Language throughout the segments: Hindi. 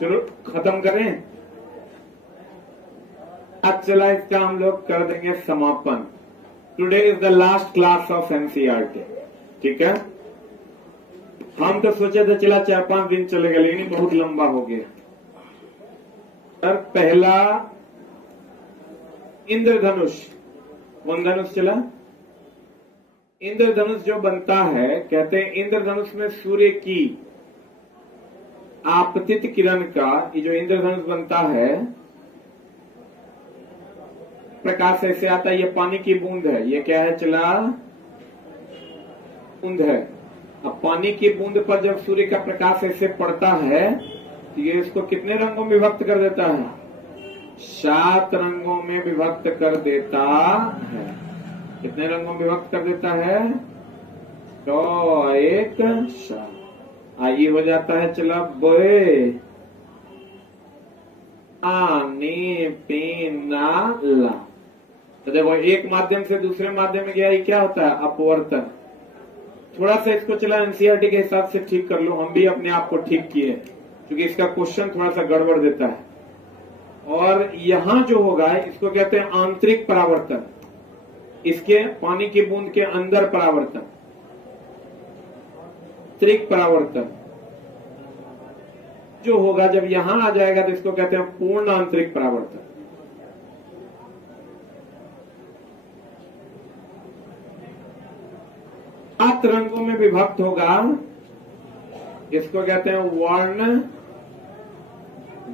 शुरू खत्म करें। आज चला इसका हम लोग कर देंगे समापन। Today is the last class of NCERT. ठीक है, हम तो सोचे थे चला 4-5 दिन चलेगा, लेकिन बहुत लंबा हो गया। और पहला इंद्रधनुष, कौन धनुष चला? इंद्रधनुष जो बनता है, कहते हैं इंद्रधनुष में सूर्य की आपतित किरण का, ये जो इंद्रधनुष बनता है, प्रकाश ऐसे आता है। ये पानी की बूंद है, ये क्या है चला? बूंद है। अब पानी की बूंद पर जब सूर्य का प्रकाश ऐसे पड़ता है तो ये इसको कितने रंगों में विभक्त कर देता है? 7 रंगों में विभक्त कर देता है। कितने रंगों में विभक्त कर देता है? तो 1 7। आइए हो जाता है चला बे आने पेना ला। तो देखो एक माध्यम से दूसरे माध्यम में गया, ये क्या होता है? अपवर्तन। थोड़ा सा इसको चला एनसीईआरटी के हिसाब से ठीक कर लो। हम भी अपने आप को ठीक किए, क्योंकि इसका क्वेश्चन थोड़ा सा गड़बड़ देता है। और यहां जो होगा इसको कहते हैं आंतरिक परावर्तन। इसके पानी की बूंद के अंदर परावर्तन, आंतरिक परावर्तन जो होगा जब यहां आ जाएगा तो इसको कहते हैं पूर्ण आंतरिक परावर्तन। सात रंगों में विभक्त होगा, इसको कहते हैं वर्ण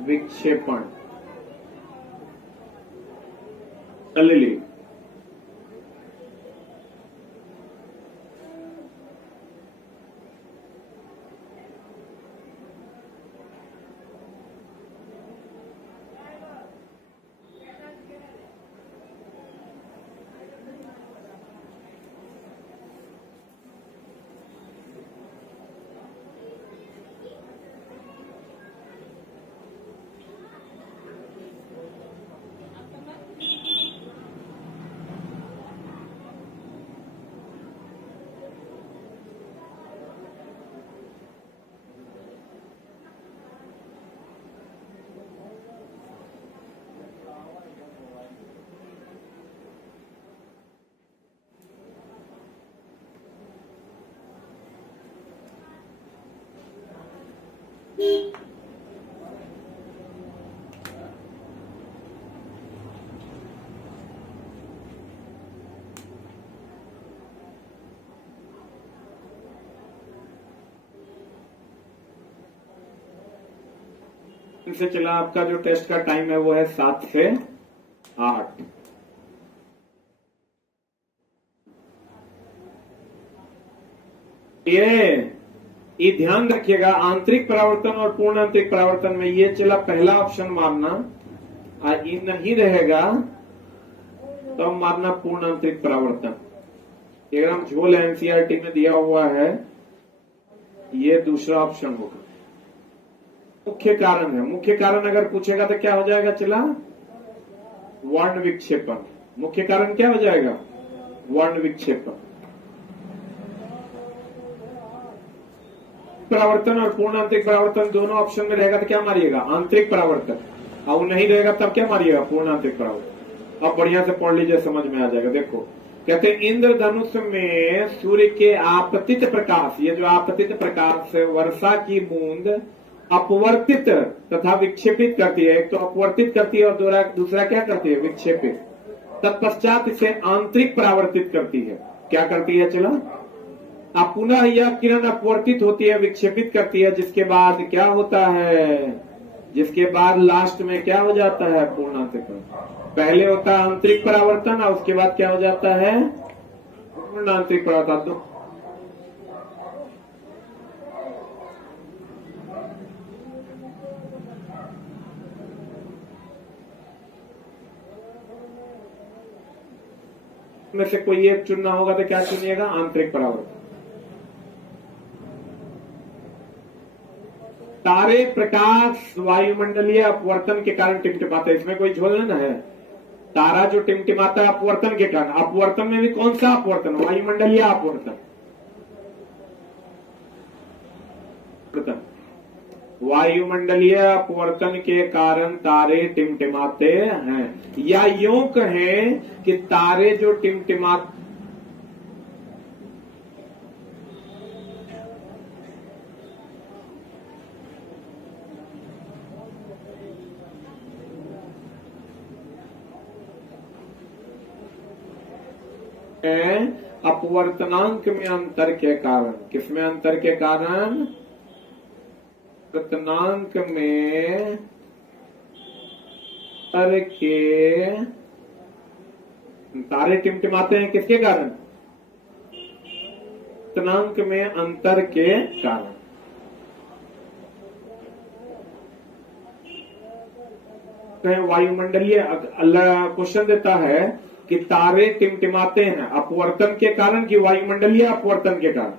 विक्षेपण। चलिए इनसे चला आपका जो टेस्ट का टाइम है वो है 7 से 8। ये ध्यान रखिएगा, आंतरिक परावर्तन और पूर्ण आंतरिक परावर्तन में ये चला पहला ऑप्शन मारना, और ये नहीं रहेगा तो मारना पूर्ण आंतरिक परावर्तन। एकदम झोल एनसीईआरटी में दिया हुआ है, ये दूसरा ऑप्शन होगा। मुख्य कारण है, मुख्य कारण अगर पूछेगा तो क्या हो जाएगा चला? वर्ण विक्षेपण। मुख्य कारण क्या हो जाएगा? वर्ण विक्षेपण। परावर्तन और पूर्ण आंतरिक परावर्तन दोनों ऑप्शन में रहेगा तो क्या मारिएगा? आंतरिक परावर्तन। और नहीं रहेगा तब क्या मारिएगा? पूर्ण आंतरिक परावर्तन। अब बढ़िया से पढ़ लीजिए, समझ में आ जाएगा। देखो कहते हैं इंद्रधनुष में सूर्य के आपतित प्रकाश, ये जो आपतित प्रकाश है, वर्षा की बूंद अपवर्तित तथा विक्षेपित करती है। एक तो अपवर्तित करती है और दूसरा क्या करती है? विक्षेपित। तत्पश्चात इसे आंतरिक परावर्तित करती है। क्या करती है चला? अब पुनः यह किरण अपवर्तित होती है, विक्षेपित करती है, जिसके बाद क्या होता है? जिसके बाद लास्ट में क्या हो जाता है? पूर्ण आंतरिक। पहले होता है आंतरिक परावर्तन और उसके बाद क्या हो जाता है? पूर्ण आंतरिक परावर्तन। में से कोई एक चुनना होगा तो क्या चुनिएगा? आंतरिक परावर्तन। तारे प्रकाश वायुमंडलीय अपवर्तन के कारण टिमटिमाते हैं। इसमें कोई झोल ना है। तारा जो टिमटिमाता है अपवर्तन के कारण। अपवर्तन में भी कौन सा अपवर्तन? वायुमंडलीय अपवर्तन। वायुमंडलीय अपवर्तन के कारण तारे टिमटिमाते हैं, या यूं कहें कि तारे जो टिमटिमाते अपवर्तनांक में अंतर के कारण, किसमें अंतर के कारण? अपवर्तनांक में अंतर के, तारे टिमटिमाते हैं किसके कारण? अपवर्तनांक में अंतर के कारण। वायुमंडलीय, अल्लाह क्वेश्चन देता है कि तारे टिमटिमाते हैं अपवर्तन के कारण कि वायुमंडलीय अपवर्तन के कारण?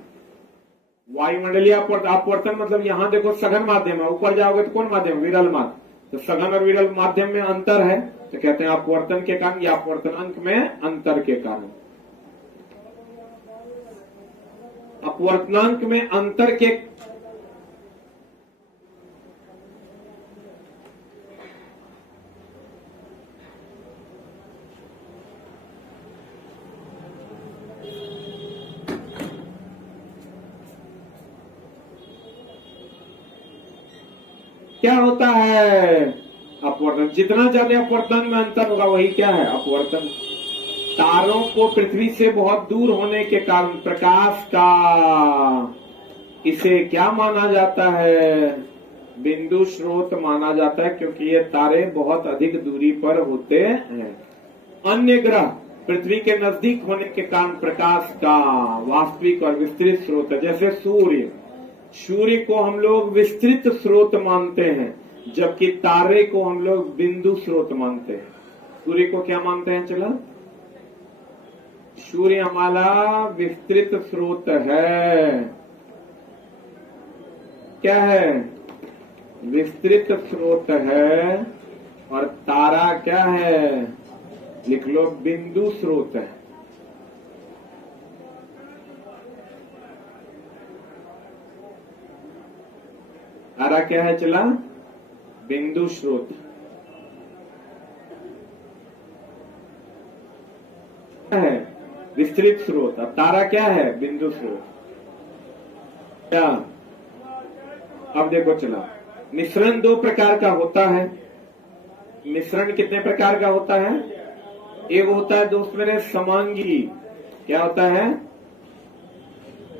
वायुमंडलीय अपवर्तन मतलब यहां देखो सघन माध्यम है, ऊपर जाओगे तो कौन माध्यम? विरल माध्यम। तो सघन और विरल माध्यम में अंतर है, तो कहते हैं अपवर्तन के कारण या अपवर्तनांक में अंतर के कारण। अपवर्तनांक में अंतर के क्या होता है? अपवर्तन। जितना ज्यादा अपवर्तन में अंतर होगा वही क्या है? अपवर्तन। तारों को पृथ्वी से बहुत दूर होने के कारण प्रकाश का, इसे क्या माना जाता है? बिंदु स्रोत माना जाता है, क्योंकि ये तारे बहुत अधिक दूरी पर होते हैं। अन्य ग्रह पृथ्वी के नजदीक होने के कारण प्रकाश का वास्तविक और विस्तृत स्रोत है। जैसे सूर्य, सूर्य को हम लोग विस्तृत स्रोत मानते हैं, जबकि तारे को हम लोग बिंदु स्रोत मानते हैं। सूर्य को क्या मानते हैं? चला, सूर्य हमारा विस्तृत स्रोत है। क्या है? विस्तृत स्रोत है। और तारा क्या है? लिख लो, बिंदु स्रोत है। तारा क्या है? चला, बिंदु स्रोत है, विस्तृत स्रोत। अब तारा क्या है? बिंदु स्रोत। क्या? अब देखो, चला, मिश्रण दो प्रकार का होता है। मिश्रण कितने प्रकार का होता है? एक होता है दोस्त मेरे समांगी। क्या होता है?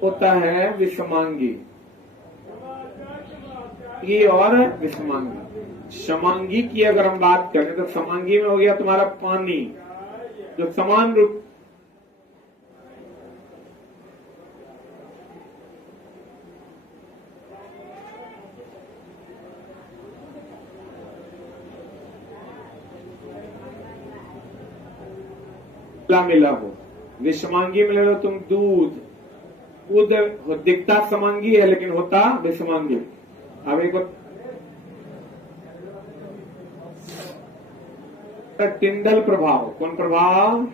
होता है विषमांगी और विषमांगी। समांगी की अगर हम बात करें तो समांगी में हो गया तुम्हारा पानी, जो समान रूप मिला हो। विषमांगी में ले लो तुम दूध, दूध दिखता समांगी है लेकिन होता विषमांगी। अब एक टिंडल प्रभाव। कौन प्रभाव?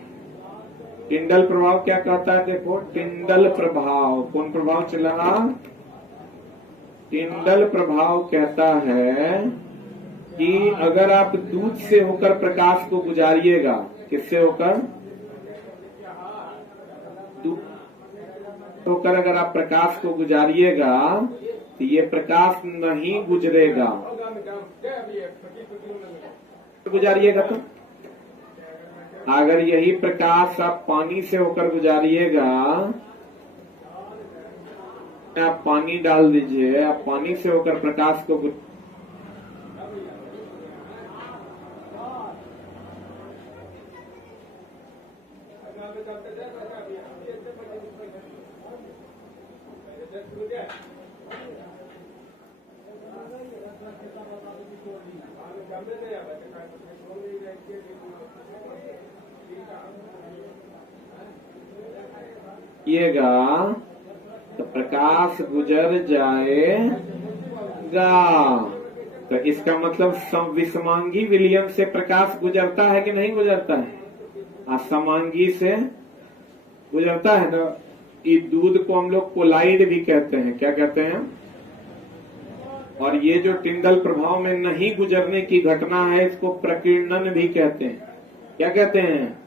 टिंडल प्रभाव क्या कहता है? देखो, टिंडल प्रभाव। कौन प्रभाव चला? टिंडल प्रभाव कहता है कि अगर आप दूध से होकर प्रकाश को गुजारिएगा, किससे होकर? होकर अगर आप प्रकाश को गुजारिएगा तो ये प्रकाश नहीं गुजरेगा। गुजारिएगा तो अगर यही प्रकाश आप पानी से होकर गुजारिएगा, आप पानी डाल दीजिए, आप पानी से होकर प्रकाश को किएगा तो प्रकाश गुजर जाएगा। तो इसका मतलब विषमांगी विलयन से प्रकाश गुजरता है कि नहीं गुजरता है? असमांगी से गुजरता है। तो इस दूध को हम लोग कोलाइड भी कहते हैं। क्या कहते हैं? और ये जो टिंडल प्रभाव में नहीं गुजरने की घटना है इसको प्रकीर्णन भी कहते हैं। क्या कहते हैं?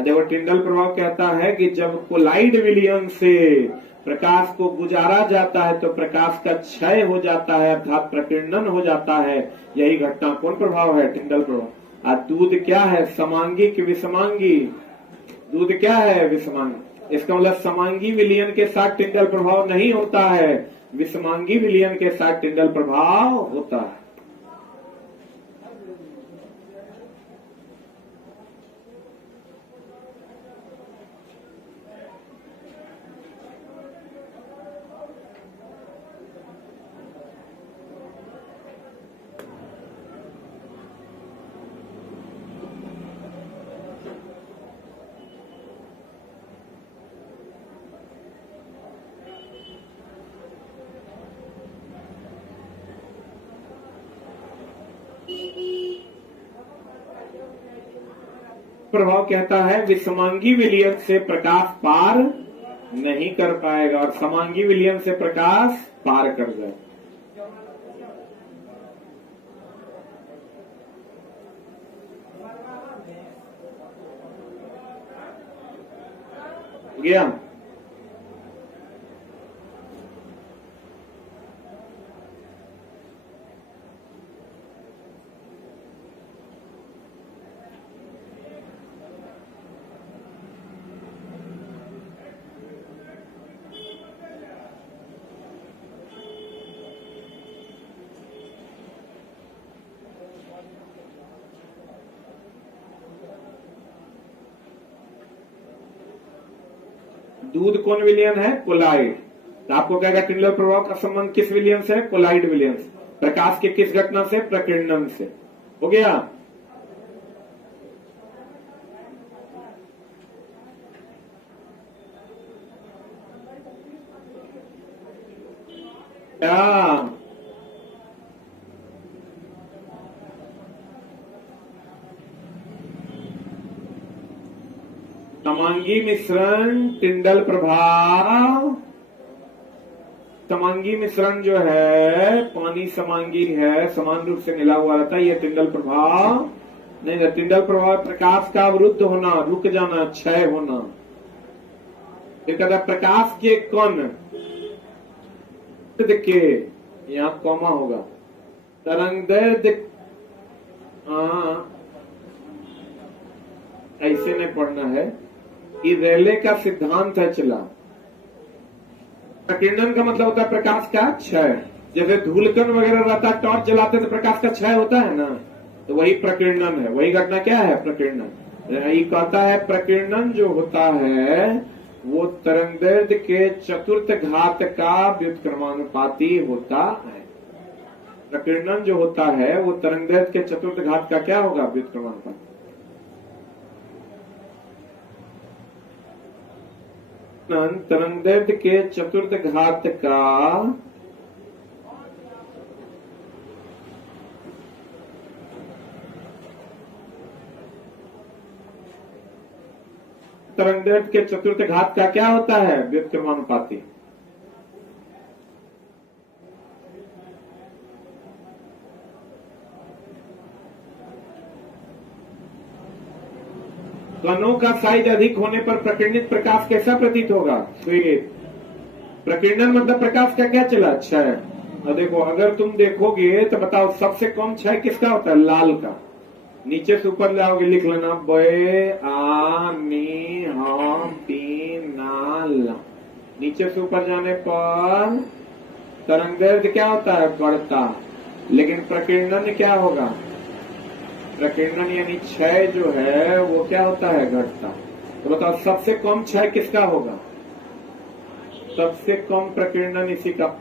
देखो टिंडल प्रभाव कहता है कि जब कोलाइड विलयन से प्रकाश को गुजारा जाता है तो प्रकाश का क्षय हो जाता है, अर्थात प्रकीर्णन हो जाता है। यही घटना कौन प्रभाव है? टिंडल प्रभाव। और दूध क्या है? समांगी कि विषमांगी? दूध क्या है? विषमांगी। इसका मतलब समांगी विलयन के साथ टिंडल प्रभाव नहीं होता है, विषमांगी विलयन के साथ टिंडल प्रभाव होता है। प्रभाव कहता है विषमांगी विलयन से प्रकाश पार नहीं कर पाएगा और समांगी विलयन से प्रकाश पार कर जाए। गया? दूध कौन विलयन है? कोलाइड। तो आपको कहेगा टिंडल प्रभाव का संबंध किस विलयन से है? कोलाइड विलयन से। प्रकाश के किस घटना से? प्रकीर्णन से। हो गया? क्या? समांगी मिश्रण टिंडल प्रभाव। समांगी मिश्रण जो है, पानी समांगी है, समान रूप से मिला हुआ रहता है, ये टिंडल प्रभाव नहीं है। टिंडल प्रभाव प्रकाश का अवरुद्ध होना, रुक जाना, क्षय होना। फिर कहता है प्रकाश के कण के, यहां कॉमा होगा, तरंगदैर्घ्य। ऐसे नहीं पढ़ना है, ये रेले का सिद्धांत है चला। प्रकीर्णन का मतलब होता है प्रकाश का क्षय। जैसे धूलकण वगैरह रहता है, टॉर्च जलाते तो प्रकाश का क्षय होता है ना, तो वही प्रकीर्णन है। वही घटना क्या है? प्रकीर्णन। ये कहता है प्रकीर्णन जो होता है वो तरंगदैर्घ्य के चतुर्थ घात का व्युत्क्रमानुपाती होता है। प्रकीर्णन जो होता है वो तरंगदैर्घ्य के चतुर्थ घात का क्या होगा? व्युत्क्रमानुपाती। तरंगदैर्घ्य के चतुर्थ घात का तरंगदैर्घ्य के चतुर्थ घात का क्या होता है? व्युत्क्रमानुपाती। कणों का साइज अधिक होने पर प्रकीर्णित प्रकाश कैसा प्रतीत होगा? श्वेत। प्रकीर्णन मतलब प्रकाश का क्या चला? क्षय। और देखो, अगर तुम देखोगे तो बताओ सबसे कम क्षय किसका होता है? लाल का। नीचे से ऊपर लाओगे, लिख लेना, बे आ नी हम तीन ना ला। नीचे से ऊपर जाने पर तरंगदैर्घ्य क्या होता है? बढ़ता। लेकिन प्रकीर्णन क्या होगा? प्रकीर्णन यानी क्षय जो है वो क्या होता है? घटता। तो बताओ सबसे कम क्षय किसका होगा? सबसे कम प्रकीर्णन इसी का।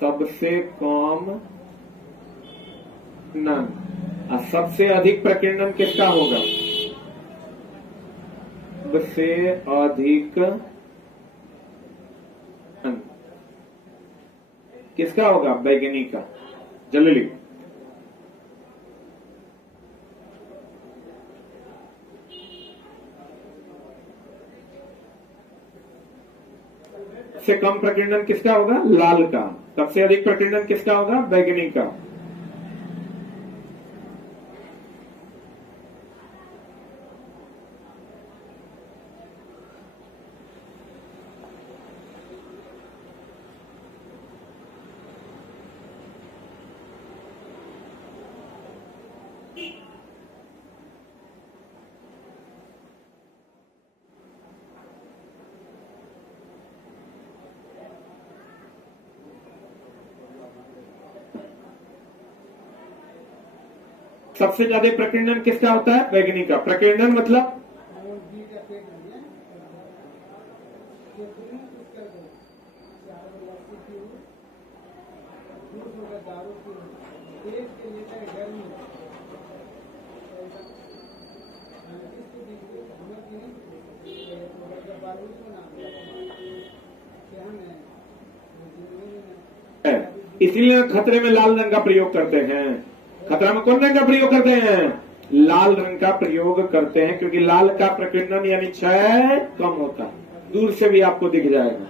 सबसे कम नन। और सबसे अधिक प्रकीर्णन किसका होगा? सबसे अधिक नन। किसका होगा? बैगनी का। जल्दी लिखो। सबसे कम प्रकीर्णन किसका होगा? लाल का। सबसे अधिक प्रकीर्णन किसका होगा? बैगनी का। सबसे ज्यादा प्रकीर्णन किसका होता है? बैगनी का। प्रकीर्णन मतलब इसीलिए खतरे में लाल रंग का प्रयोग करते हैं। खतरा में कौन रंग का प्रयोग करते हैं? लाल रंग का प्रयोग करते हैं, क्योंकि लाल का प्रकीर्णन यानी क्षय कम होता है, दूर से भी आपको दिख जाएगा।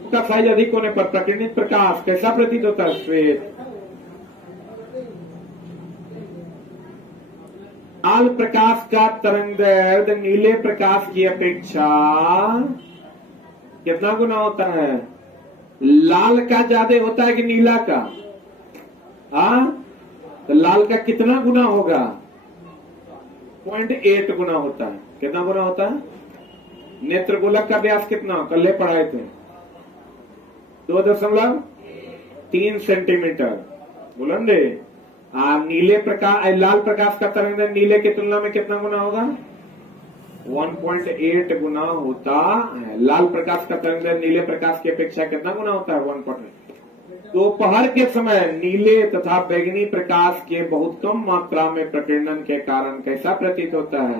उसका साइज अधिक होने पर प्रकीर्णित प्रकाश कैसा प्रतीत होता है? श्वेत। लाल प्रकाश का तरंगदैर्घ्य नीले प्रकाश की अपेक्षा कितना गुना होता है? लाल का ज्यादा होता है कि नीला का? तो लाल का कितना गुना होगा? 0.8 गुना होता है। कितना गुना होता है? नेत्र गोलक का व्यास कितना? कल पढ़ाए थे 2.3 सेंटीमीटर। बुलंदे। नीले प्रकाश लाल प्रकाश का तरंगदैर्घ्य नीले की तुलना में कितना गुना होगा? 1.8 गुना होता है। लाल प्रकाश का तरंगदैर्घ्य नीले प्रकाश की अपेक्षा कितना गुना होता है? 1.8। दोपहर के समय नीले तथा बैगनी प्रकाश के बहुत कम मात्रा में प्रकीर्णन के कारण कैसा प्रतीत होता है?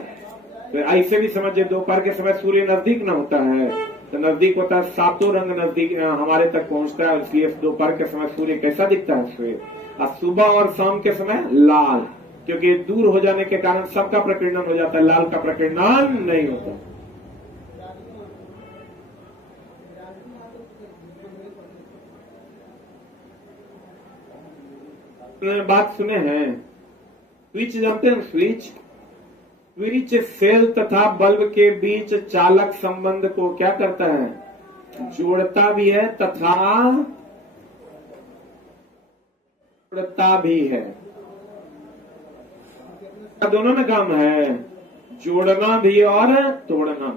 तो ऐसे भी समझिए, दोपहर के समय सूर्य नजदीक न होता है, तो नजदीक होता है, सातों रंग नजदीक हमारे तक पहुंचता है, इसलिए दोपहर के समय सूर्य कैसा दिखता है? श्वेत। और सुबह और शाम के समय लाल, क्योंकि दूर हो जाने के कारण सबका प्रकीर्णन हो जाता है, लाल का प्रकीर्णन नहीं होता। बात सुने हैं? स्विच जानते हैं? स्विच स्विच सेल तथा बल्ब के बीच चालक संबंध को क्या करता है? जोड़ता भी है तथा तोड़ता भी है। दोनों में काम है, जोड़ना भी और तोड़ना।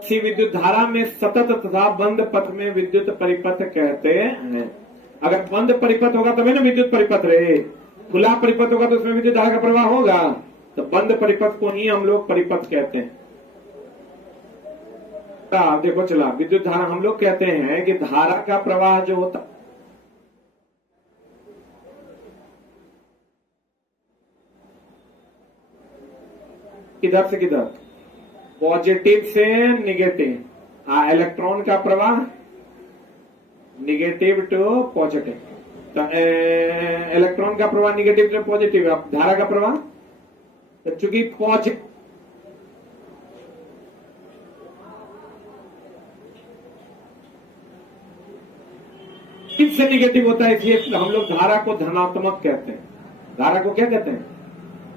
किसी विद्युत धारा में सतत तथा बंद पथ में विद्युत परिपथ कहते हैं। अगर बंद परिपथ होगा तभी ना विद्युत परिपथ रहे, खुला परिपथ होगा तो उसमें विद्युत धारा का प्रवाह होगा, तो बंद परिपथ को ही हम लोग परिपथ कहते हैं। देखो चला, विद्युत धारा हम लोग कहते हैं कि धारा का प्रवाह जो होता किधर से किधर? पॉजिटिव से निगेटिव। इलेक्ट्रॉन का प्रवाह निगेटिव टू पॉजिटिव, तो इलेक्ट्रॉन का प्रवाह निगेटिव टू पॉजिटिव। अब धारा का प्रवाह, तो चूंकि पॉजिटिव से निगेटिव होता है, इसलिए हम लोग धारा को धनात्मक कहते हैं। धारा को क्या कहते हैं?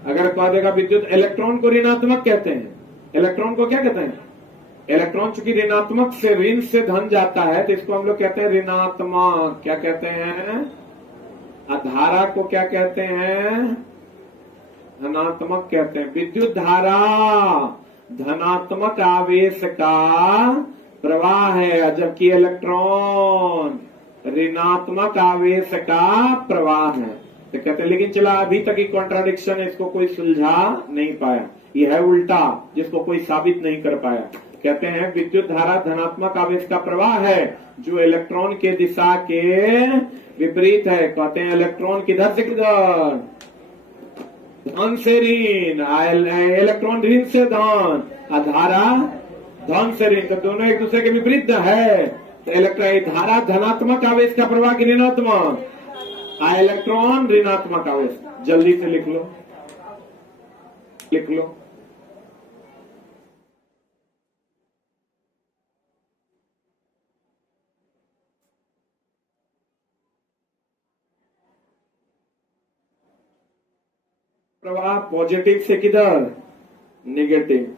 अगर कह देगा विद्युत, इलेक्ट्रॉन को ऋणात्मक कहते हैं। इलेक्ट्रॉन को क्या कहते हैं? इलेक्ट्रॉन चूंकि ऋणात्मक से ऋण से धन जाता है, तो इसको हम लोग कहते हैं ऋणात्मक। क्या कहते हैं? धारा को क्या कहते हैं? धनात्मक कहते हैं। विद्युत धारा धनात्मक आवेश का प्रवाह है, जबकि इलेक्ट्रॉन ऋणात्मक आवेश का प्रवाह है। तो कहते हैं, लेकिन चला अभी तक ये कॉन्ट्राडिक्शन है, इसको कोई सुलझा नहीं पाया। ये है उल्टा, जिसको कोई साबित नहीं कर पाया। कहते हैं विद्युत धारा धनात्मक आवेश का प्रवाह है, जो इलेक्ट्रॉन के दिशा के विपरीत है। कहते हैं इलेक्ट्रॉन किधर से किधर? धन से ऋण। इलेक्ट्रॉन ऋण से धन, धारा धन से ऋण, तो दोनों एक दूसरे के विपरीत है। तो इलेक्ट्रॉन धारा धनात्मक आवेश का प्रवाह कि ऋणात्मक, इलेक्ट्रॉन ऋणात्मक आवेश। जल्दी से लिख लो, लिख लो। प्रवाह पॉजिटिव से किधर, नेगेटिव।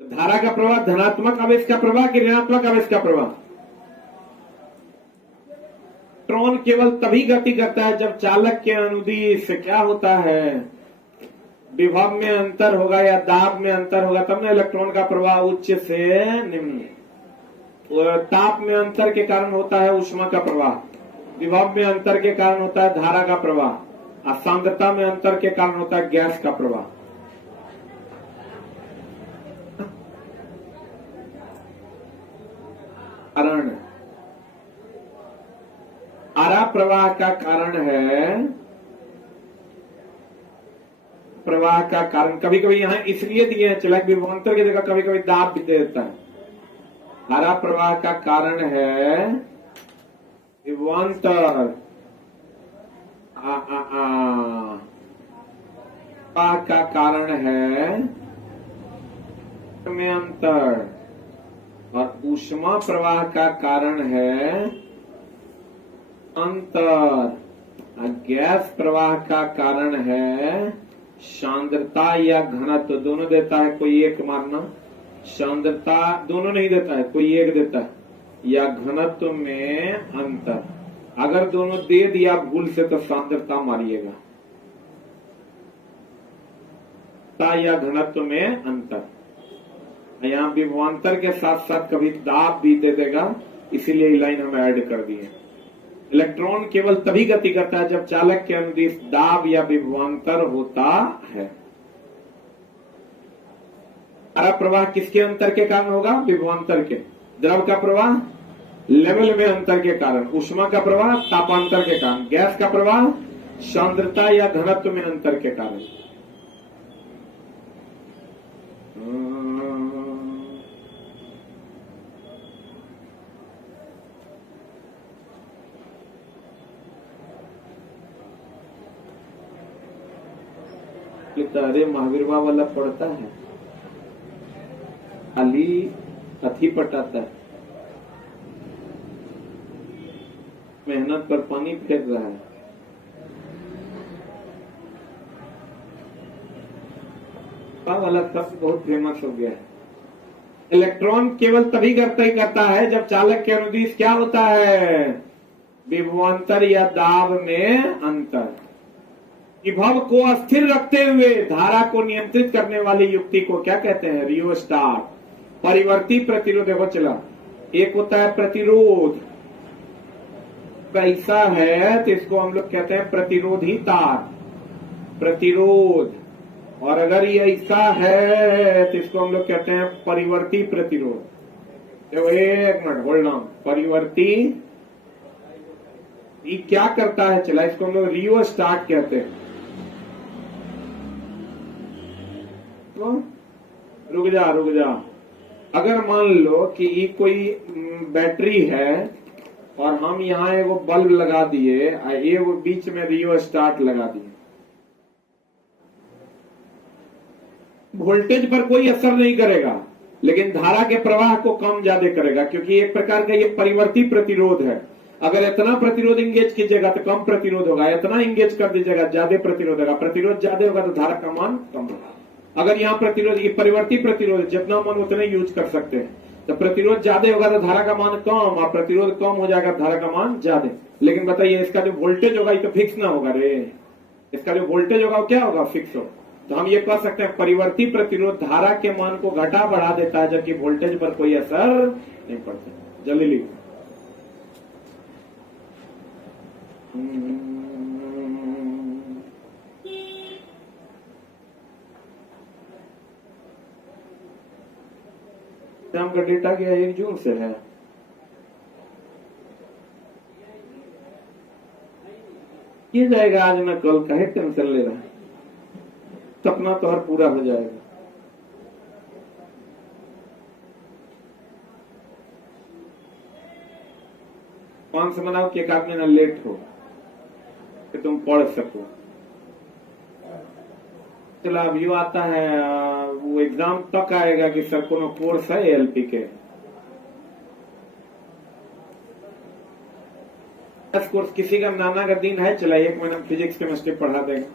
धारा का प्रवाह धनात्मक आवेश का प्रवाह कि ऋणात्मक आवेश का प्रवाह। इलेक्ट्रॉन केवल तभी गति करता है जब चालक के अनुदिश से क्या होता है, विभव में अंतर होगा या दाब में अंतर होगा, तब ना इलेक्ट्रॉन का प्रवाह उच्च से निम्न। ताप में अंतर के कारण होता है ऊष्मा का प्रवाह, विभव में अंतर के कारण होता है धारा का प्रवाह, और सांद्रता में अंतर के कारण होता है गैस का प्रवाह। कारण आरा प्रवाह का कारण है, प्रवाह का कारण कभी कभी यहां इसलिए दिए हैं चला विभवांतर की जगह कभी कभी दाब भी दे देता है। आरा प्रवाह का कारण है विभवांतर, प्रवाह का कारण है में अंतर, और ऊष्मा प्रवाह का कारण है अंतर, गैस प्रवाह का कारण है सांद्रता या घनत्व। दोनों देता है, कोई एक मारना, सांद्रता दोनों नहीं देता है, कोई एक देता है, या घनत्व में अंतर। अगर दोनों दे दिया भूल से तो सांद्रता मारिएगा, या घनत्व में अंतर। यहाँ विभवांतर के साथ साथ कभी दाब भी दे देगा, इसीलिए ये लाइन हम ऐड कर दिए। इलेक्ट्रॉन केवल तभी गति करता है जब चालक के अनुदिश दाब या विभवांतर होता है। धारा प्रवाह किसके अंतर के कारण होगा, विभवांतर के। द्रव का प्रवाह लेवल में अंतर के कारण, ऊष्मा का प्रवाह तापांतर के कारण, गैस का प्रवाह सांद्रता या घनत्व में अंतर के कारण। अरे महावीर वाला पड़ता है, खाली हथी पटाता है, मेहनत पर पानी फेंक रहा है। वाला शब्द बहुत फेमस हो गया है। इलेक्ट्रॉन केवल तभी करता है जब चालक के अनुदिश क्या होता है, विभवांतर या दाब में अंतर। विभव को अस्थिर रखते हुए धारा को नियंत्रित करने वाली युक्ति को क्या कहते हैं, रियोस्टाट। परिवर्ती प्रतिरोध देखो चला, एक होता है प्रतिरोध, ऐसा है तो इसको हम लोग कहते हैं प्रतिरोधी तार, प्रतिरोध। और अगर ये ऐसा है तो इसको हम लोग कहते हैं परिवर्ती प्रतिरोध। तो एक मिनट होल्ड ऑन, परिवर्ती ये क्या करता है चला, इसको हम लोग रियोस्टाट कहते हैं। तो रुक जा, अगर मान लो कि ये कोई बैटरी है और हम यहाँ एगो बल्ब लगा दिए, एगो बीच में रियोस्टाट लगा दिए, वोल्टेज पर कोई असर नहीं करेगा, लेकिन धारा के प्रवाह को कम ज्यादा करेगा, क्योंकि एक प्रकार का ये परिवर्ती प्रतिरोध है। अगर इतना प्रतिरोध इंगेज कीजिएगा तो कम प्रतिरोध होगा, इतना इंगेज कर दीजिएगा ज्यादा प्रतिरोध होगा, प्रतिरोध ज्यादा होगा तो धारा का मान कम होगा। अगर यहाँ प्रतिरोध, ये परिवर्ती प्रतिरोध जितना मन उतने यूज कर सकते हैं, तो प्रतिरोध ज्यादा होगा तो धारा का मान कम, और प्रतिरोध कम हो जाएगा धारा का मान ज्यादा। लेकिन बताइए इसका जो वोल्टेज होगा ये तो फिक्स ना होगा रे, इसका जो वोल्टेज होगा वो क्या होगा, फिक्स होगा। तो हम ये कह सकते हैं परिवर्ती प्रतिरोध धारा के मान को घटा बढ़ा देता है, जबकि वोल्टेज पर कोई असर नहीं पड़ता। जल्दी लिखो, का डेटा क्या 1 जून से है, ये जाएगा आज न कल, काहे टेंशन ले रहा है, सपना तो हर पूरा हो जाएगा। कौन से बनाओ कि एक आदमी ना लेट हो कि तुम पढ़ सको। चलो अब यू आता है, वो एग्जाम तक आएगा कि सर को कोर्स है एलपी के कोर्स, किसी का नाना का दिन है, चला 1 महीना फिजिक्स केमिस्ट्री पढ़ा देगा।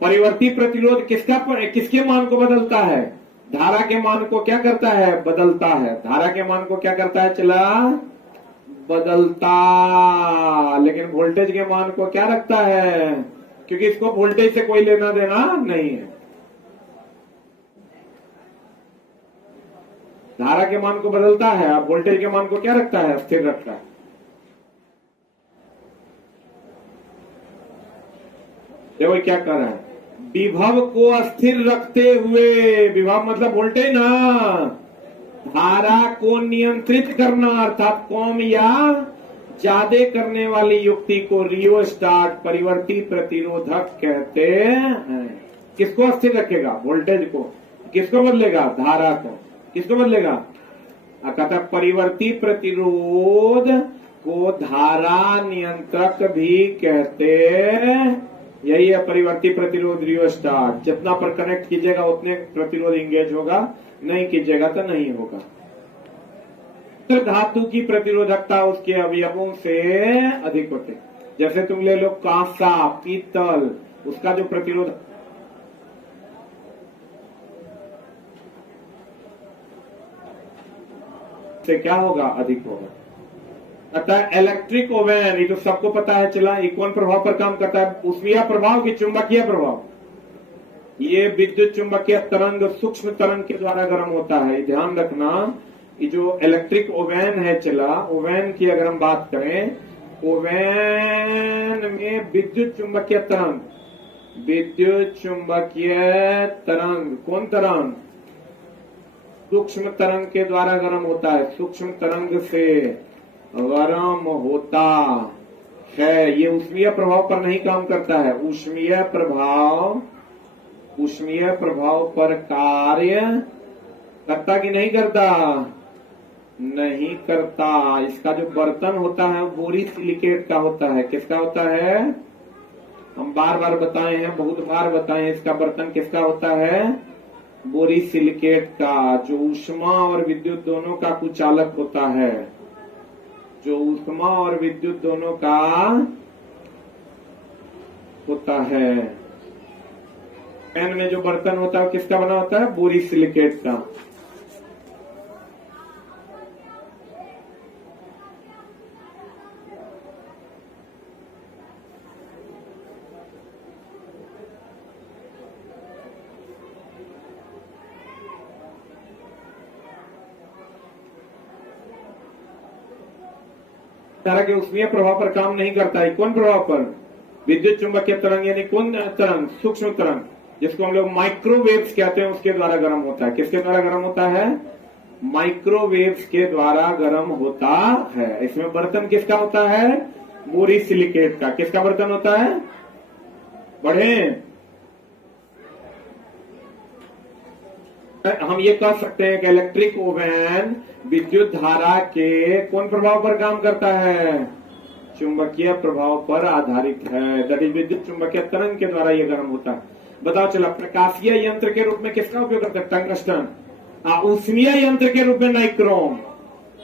परिवर्ती प्रतिरोध किसके मान को बदलता है? धारा के मान को क्या करता है? बदलता है। धारा के मान को क्या करता है? चला बदलता, लेकिन वोल्टेज के मान को क्या रखता है? क्योंकि इसको वोल्टेज से कोई लेना देना नहीं है। धारा के मान को बदलता है, अब वोल्टेज के मान को क्या रखता है? स्थिर रखता है। देखो क्या कर रहा है, विभव को अस्थिर रखते हुए, विभव मतलब वोल्टेज ना, धारा को नियंत्रित करना अर्थात कम या ज्यादा करने वाली युक्ति को रियोस्टाट परिवर्ती प्रतिरोधक कहते हैं। किसको अस्थिर रखेगा? वोल्टेज को। किसको बदलेगा? धारा को। किसको बदलेगा? कहता परिवर्ती प्रतिरोध को धारा नियंत्रक भी कहते, यही है परिवर्ती प्रतिरोध रियोस्टाट। जितना पर कनेक्ट कीजिएगा उतने प्रतिरोध इंगेज होगा, नहीं कीजिएगा तो नहीं होगा। तो धातु की प्रतिरोधकता उसके अवयवों से अधिक होते, जैसे तुम ले लो कांसा, पीतल, उसका जो प्रतिरोध से क्या होगा? अधिक होगा। अतः इलेक्ट्रिक ओवन, ये तो सबको पता है, चला ये कौन प्रभाव पर काम करता है? ऊष्मीय प्रभाव की चुंबकीय प्रभाव? ये विद्युत चुंबकीय तरंग सूक्ष्म तरंग के द्वारा गर्म होता है। ध्यान रखना, ये जो इलेक्ट्रिक ओवन है, चला ओवन की अगर हम बात करें, ओवन में विद्युत चुंबकीय तरंग, विद्युत चुंबकीय तरंग, कौन तरंग? सूक्ष्म तरंग के द्वारा गर्म होता है। सूक्ष्म तरंग से गर्म होता है। ये ऊष्मीय प्रभाव पर नहीं काम करता है। ऊष्मीय प्रभाव पर कार्य करता कि नहीं करता? नहीं करता। इसका जो बर्तन होता है वो बोरोसिलिकेट का होता है। किसका होता है? हम बार बार बताए हैं, बहुत बार बताए हैं, इसका बर्तन किसका होता है? बोरोसिलिकेट का, जो ऊष्मा और विद्युत दोनों का कुचालक होता है। जो ऊष्मा और विद्युत दोनों का होता है। पैन में जो बर्तन होता है किसका बना होता है? बोरोसिलिकेट का। तरह के ऊष्मीय प्रभाव पर काम नहीं करता है। कौन प्रभाव पर? विद्युत चुंबकीय तरंग, यानी कौन तरंग? सूक्ष्म तरंग, जिसको हम लोग माइक्रोवेव्स कहते हैं, उसके द्वारा गर्म होता है। किसके द्वारा गर्म होता है? माइक्रोवेव्स के द्वारा गर्म होता है। इसमें बर्तन किसका होता है? बोरोसिलिकेट का। किसका बर्तन होता है? बढ़े हम ये कह सकते हैं कि इलेक्ट्रिक ओवन विद्युत धारा के कौन प्रभाव पर काम करता है? चुंबकीय प्रभाव पर आधारित है। दैट इज विद्युत चुंबकीय तरंग के द्वारा ये गर्म होता है। बताओ चला, प्रकाशीय यंत्र के रूप में किसका उपयोग करते हैं? टंगस्टन। ऊष्मीय यंत्र के रूप में नाइक्रोम,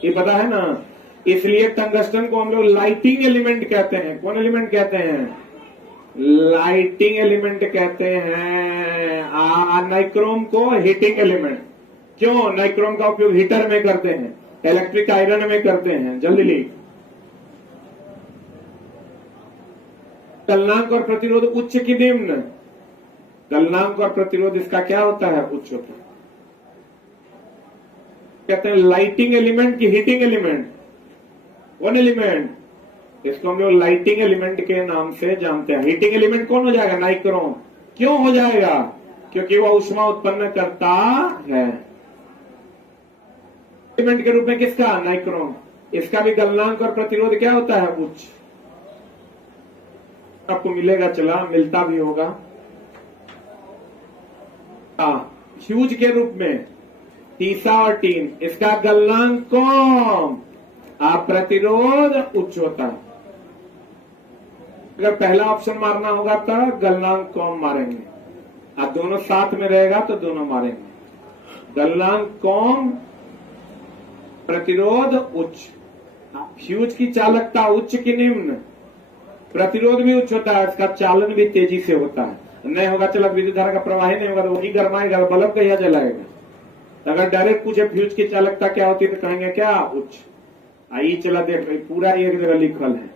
ये पता है ना। इसलिए टंगस्टन को हम लोग लाइटिंग एलिमेंट कहते हैं। कौन एलिमेंट कहते हैं? लाइटिंग एलिमेंट कहते हैं। नाइक्रोम को हीटिंग एलिमेंट। क्यों? नाइक्रोम का उपयोग हीटर में करते हैं, इलेक्ट्रिक आयरन में करते हैं। जल्दी लिख। गलनांक और प्रतिरोध उच्च की निम्न? गलनांक और प्रतिरोध इसका क्या होता है? उच्च होता है। कहते हैं लाइटिंग एलिमेंट की हीटिंग एलिमेंट? कौन एलिमेंट? इसको हम लोग लाइटिंग एलिमेंट के नाम से जानते हैं। हीटिंग एलिमेंट कौन हो जाएगा? नाइक्रोम। क्यों हो जाएगा? क्योंकि वह ऊष्मा उत्पन्न करता है। एलिमेंट के रूप में किसका? नाइक्रोम। इसका भी गलनांक और प्रतिरोध क्या होता है? उच्च। आपको मिलेगा, चला मिलता भी होगा। फ्यूज के रूप में तीसा और टीन, इसका गलनांक कम, प्रतिरोध उच्च होता है। अगर पहला ऑप्शन मारना होगा तो गलनांक कम मारेंगे, आप दोनों साथ में रहेगा तो दोनों मारेंगे। गलनांक कम, प्रतिरोध उच्च। फ्यूज की चालकता उच्च की निम्न, प्रतिरोध भी उच्च होता है, इसका चालन भी तेजी से होता है। नहीं होगा चला विद्युत धारा का प्रवाह ही नहीं होगा तो वही गर्माएगा, बल्ब कहिया जलाएगा। अगर डायरेक्ट पूछे फ्यूज की चालकता क्या होती है तो कहेंगे क्या? उच्च। आइए चला देख, पूरा एक जगह लिखल है।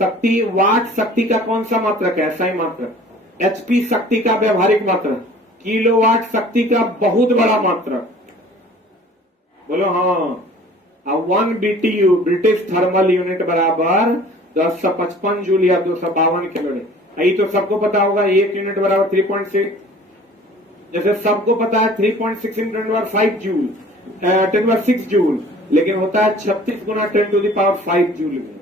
शक्ति, वाट शक्ति का कौन सा मात्रक है? SI मात्रक। HP शक्ति का व्यवहारिक मात्रक। किलोवाट शक्ति का बहुत बड़ा मात्रक। बोलो हाँ। 1 BTU ब्रिटिश थर्मल यूनिट बराबर 1055 जूल या 252 कैलोरी। यही तो सबको पता होगा, 1 यूनिट बराबर 3.6। जैसे सबको पता है 3.6 × 10⁵ जूल, 10⁶ जूल, लेकिन होता है 36 गुना 10⁵ जूल में।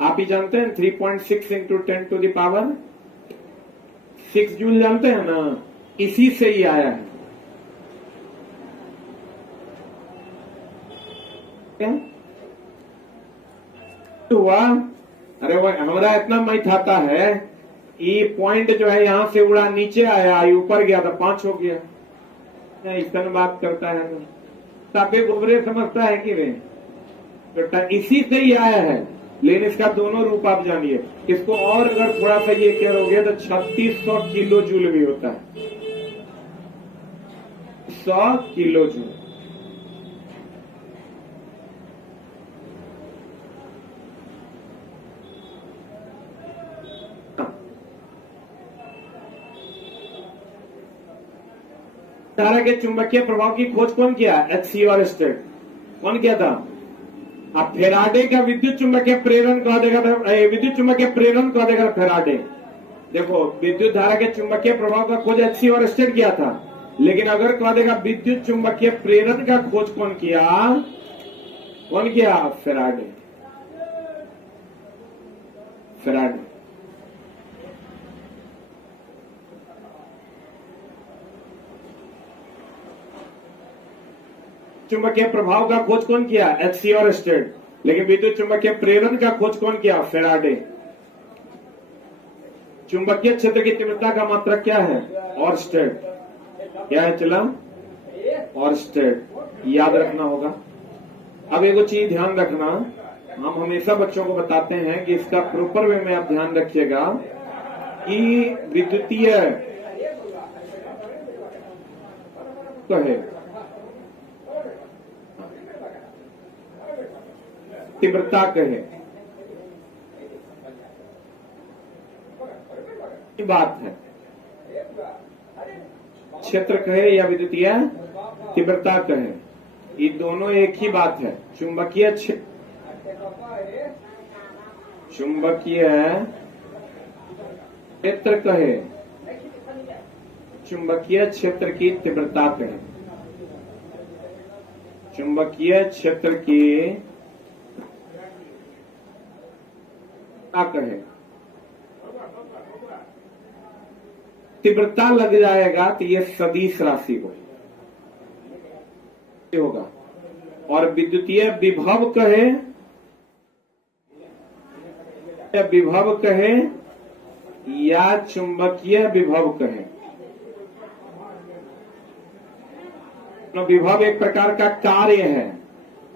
आप ही जानते हैं 3.6 × 10⁶ जूल जानते हैं ना, इसी से ही आया है। क्या हुआ? अरे वो हमारा इतना मैथ आता है, ये पॉइंट जो है यहां से उड़ा नीचे आया, ऊपर गया तो 5 हो गया। इतना बात करता है ना, तापे गोबरे समझता है कि वे तो इसी से ही आया है। लेकिन इसका दोनों रूप आप जानिए। इसको और अगर थोड़ा सा ये करोगे तो 3600 किलो जूल भी होता है। 100 किलो जूल। धारा के चुंबकीय प्रभाव की खोज कौन किया? HC और स्टेट। कौन किया था? आप फेराडे का विद्युत चुंबकीय प्रेरण कह देगा, विद्युत चुंबकीय प्रेरण कह देगा फेराडे। देखो विद्युत धारा के चुंबकीय प्रभाव का खोज HC और स्टेट किया था, लेकिन अगर कह देगा विद्युत चुंबकीय प्रेरण का खोज कौन किया? कौन किया? फेराडे। फेराडे। चुंबकीय प्रभाव का खोज कौन किया? HC और स्टेट। लेकिन विद्युत चुंबकीय प्रेरण का खोज कौन किया? फेराडे। चुंबकीय क्षेत्र की तीव्रता का मात्रक क्या है? और स्टेट। क्या है चला? और स्टेट। याद रखना होगा। अब एक चीज ध्यान रखना, हम हमेशा बच्चों को बताते हैं कि इसका प्रॉपर वे में आप ध्यान रखिएगा कि विद्युतीय कहे तीव्रता कहे बात है, क्षेत्र कहे या विद्युतीय तीव्रता कहे, ये दोनों एक ही बात है। चुंबकीय क्षेत्र कहे, चुंबकीय क्षेत्र की तीव्रता कहे। चुंबकीय क्षेत्र की कहे तीव्रता लग जाएगा तो ये सदिश राशि होगा। और विद्युतीय विभव कहे, विभव कहे या चुंबकीय विभव कहे। तो विभव एक प्रकार का कार्य है।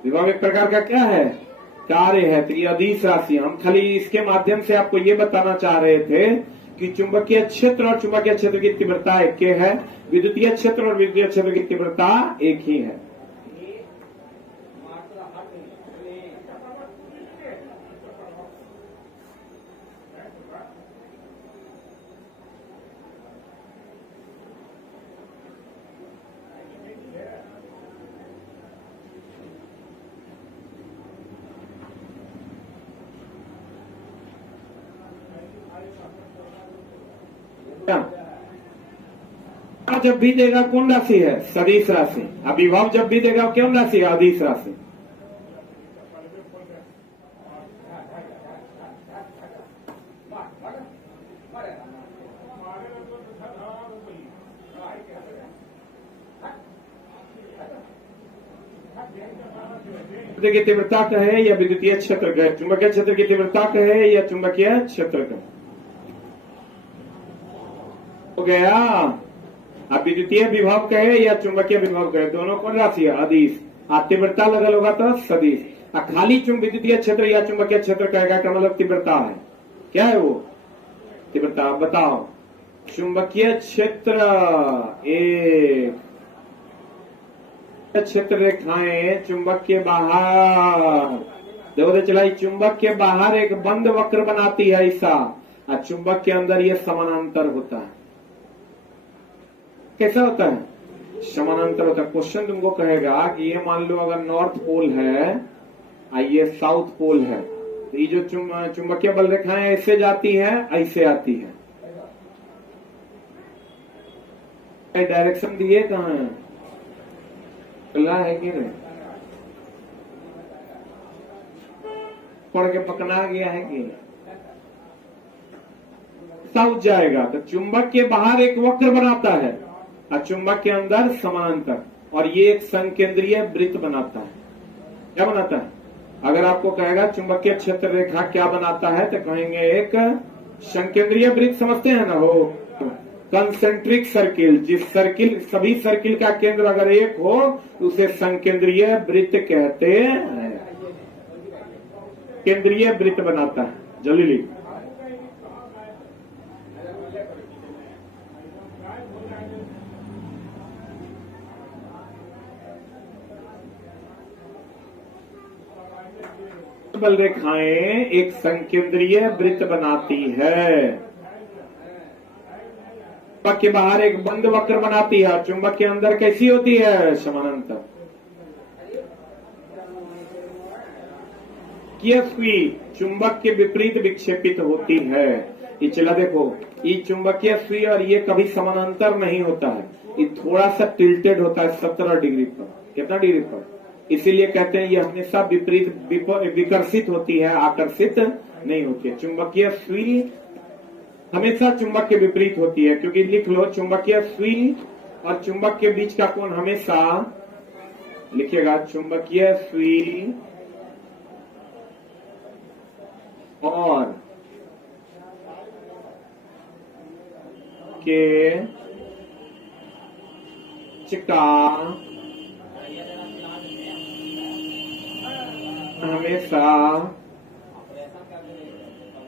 विभव एक प्रकार का क्या है? कार्य है। तो ये अदिश राशि, हम खाली इसके माध्यम से आपको ये बताना चाह रहे थे कि चुंबकीय क्षेत्र और चुंबकीय क्षेत्र की तीव्रता एक है, विद्युतीय क्षेत्र और विद्युतीय क्षेत्र की तीव्रता एक ही है। जब भी देगा कौन राशि है? सदिश राशि। अब विभव जब भी देगा कौन राशि है? अदिश राशि। की तीव्रता का है या विद्युतीय क्षेत्र का? चुंबकीय क्षेत्र की तीव्रता का है या चुंबकीय क्षेत्र का? हो गया। अब विद्युतीय विभव का है या चुंबकीय विभव का है? दोनों कौन राशि है? अदिश। आप तीव्रता लगल होगा तो सदिश। खाली विद्युतीय क्षेत्र या चुंबकीय क्षेत्र कहेगा का मतलब तीव्रता है। क्या है वो? तीव्रता। बताओ। चुंबकीय क्षेत्र एक क्षेत्र रेखाएं चुंबक के बाहर, देखो चलाई, चुंबक के बाहर एक बंद वक्र बनाती है ऐसा, और चुंबक के अंदर ये समानांतर होता है। कैसा होता है? समानांतर होता है। क्वेश्चन तुमको कहेगा कि ये मान लो अगर नॉर्थ पोल है और ये साउथ पोल है, तो ये जो चुंबकीय बल रेखाएं ऐसे जाती है, ऐसे आती है। डायरेक्शन दिए कहाँ है? खुला है कि नहीं? पढ़ के पकड़ा गया है कि? साउथ जाएगा तो चुंबक के बाहर एक वक्र बनाता है और चुंबक के अंदर समानांतर, और ये एक संकेंद्रीय वृत्त बनाता है। क्या बनाता है? अगर आपको कहेगा चुंबकीय क्षेत्र रेखा क्या बनाता है, तो कहेंगे एक संकेंद्रीय वृत्त। समझते हैं ना? हो कंसेंट्रिक सर्किल। जिस सर्किल, सभी सर्किल का केंद्र अगर एक हो तो उसे संकेंद्रीय वृत्त कहते हैं। केंद्रीय वृत्त बनाता है। जल्दी लिख। बल रेखाएं एक संकेंद्रीय वृत्त बनाती है। चुंबक के बाहर एक बंद वक्र बनाती है, चुंबक के अंदर कैसी होती है? समानांतर। किया सुई चुंबक के विपरीत विक्षेपित होती है। ये चला देखो, ये चुंबकीय सुई और ये कभी समानांतर नहीं होता है, ये थोड़ा सा टिल्टेड होता है 17 डिग्री पर। कितना डिग्री पर? इसीलिए कहते हैं ये हमेशा विपरीत विकर्षित होती है, आकर्षित नहीं होती है। चुंबकीय सुई हमेशा चुंबक के विपरीत होती है, क्योंकि लिख लो, चुंबकीय सुई और चुंबक के बीच का कोण हमेशा, लिखिएगा, चुंबकीय सुई और के चिका हमेशा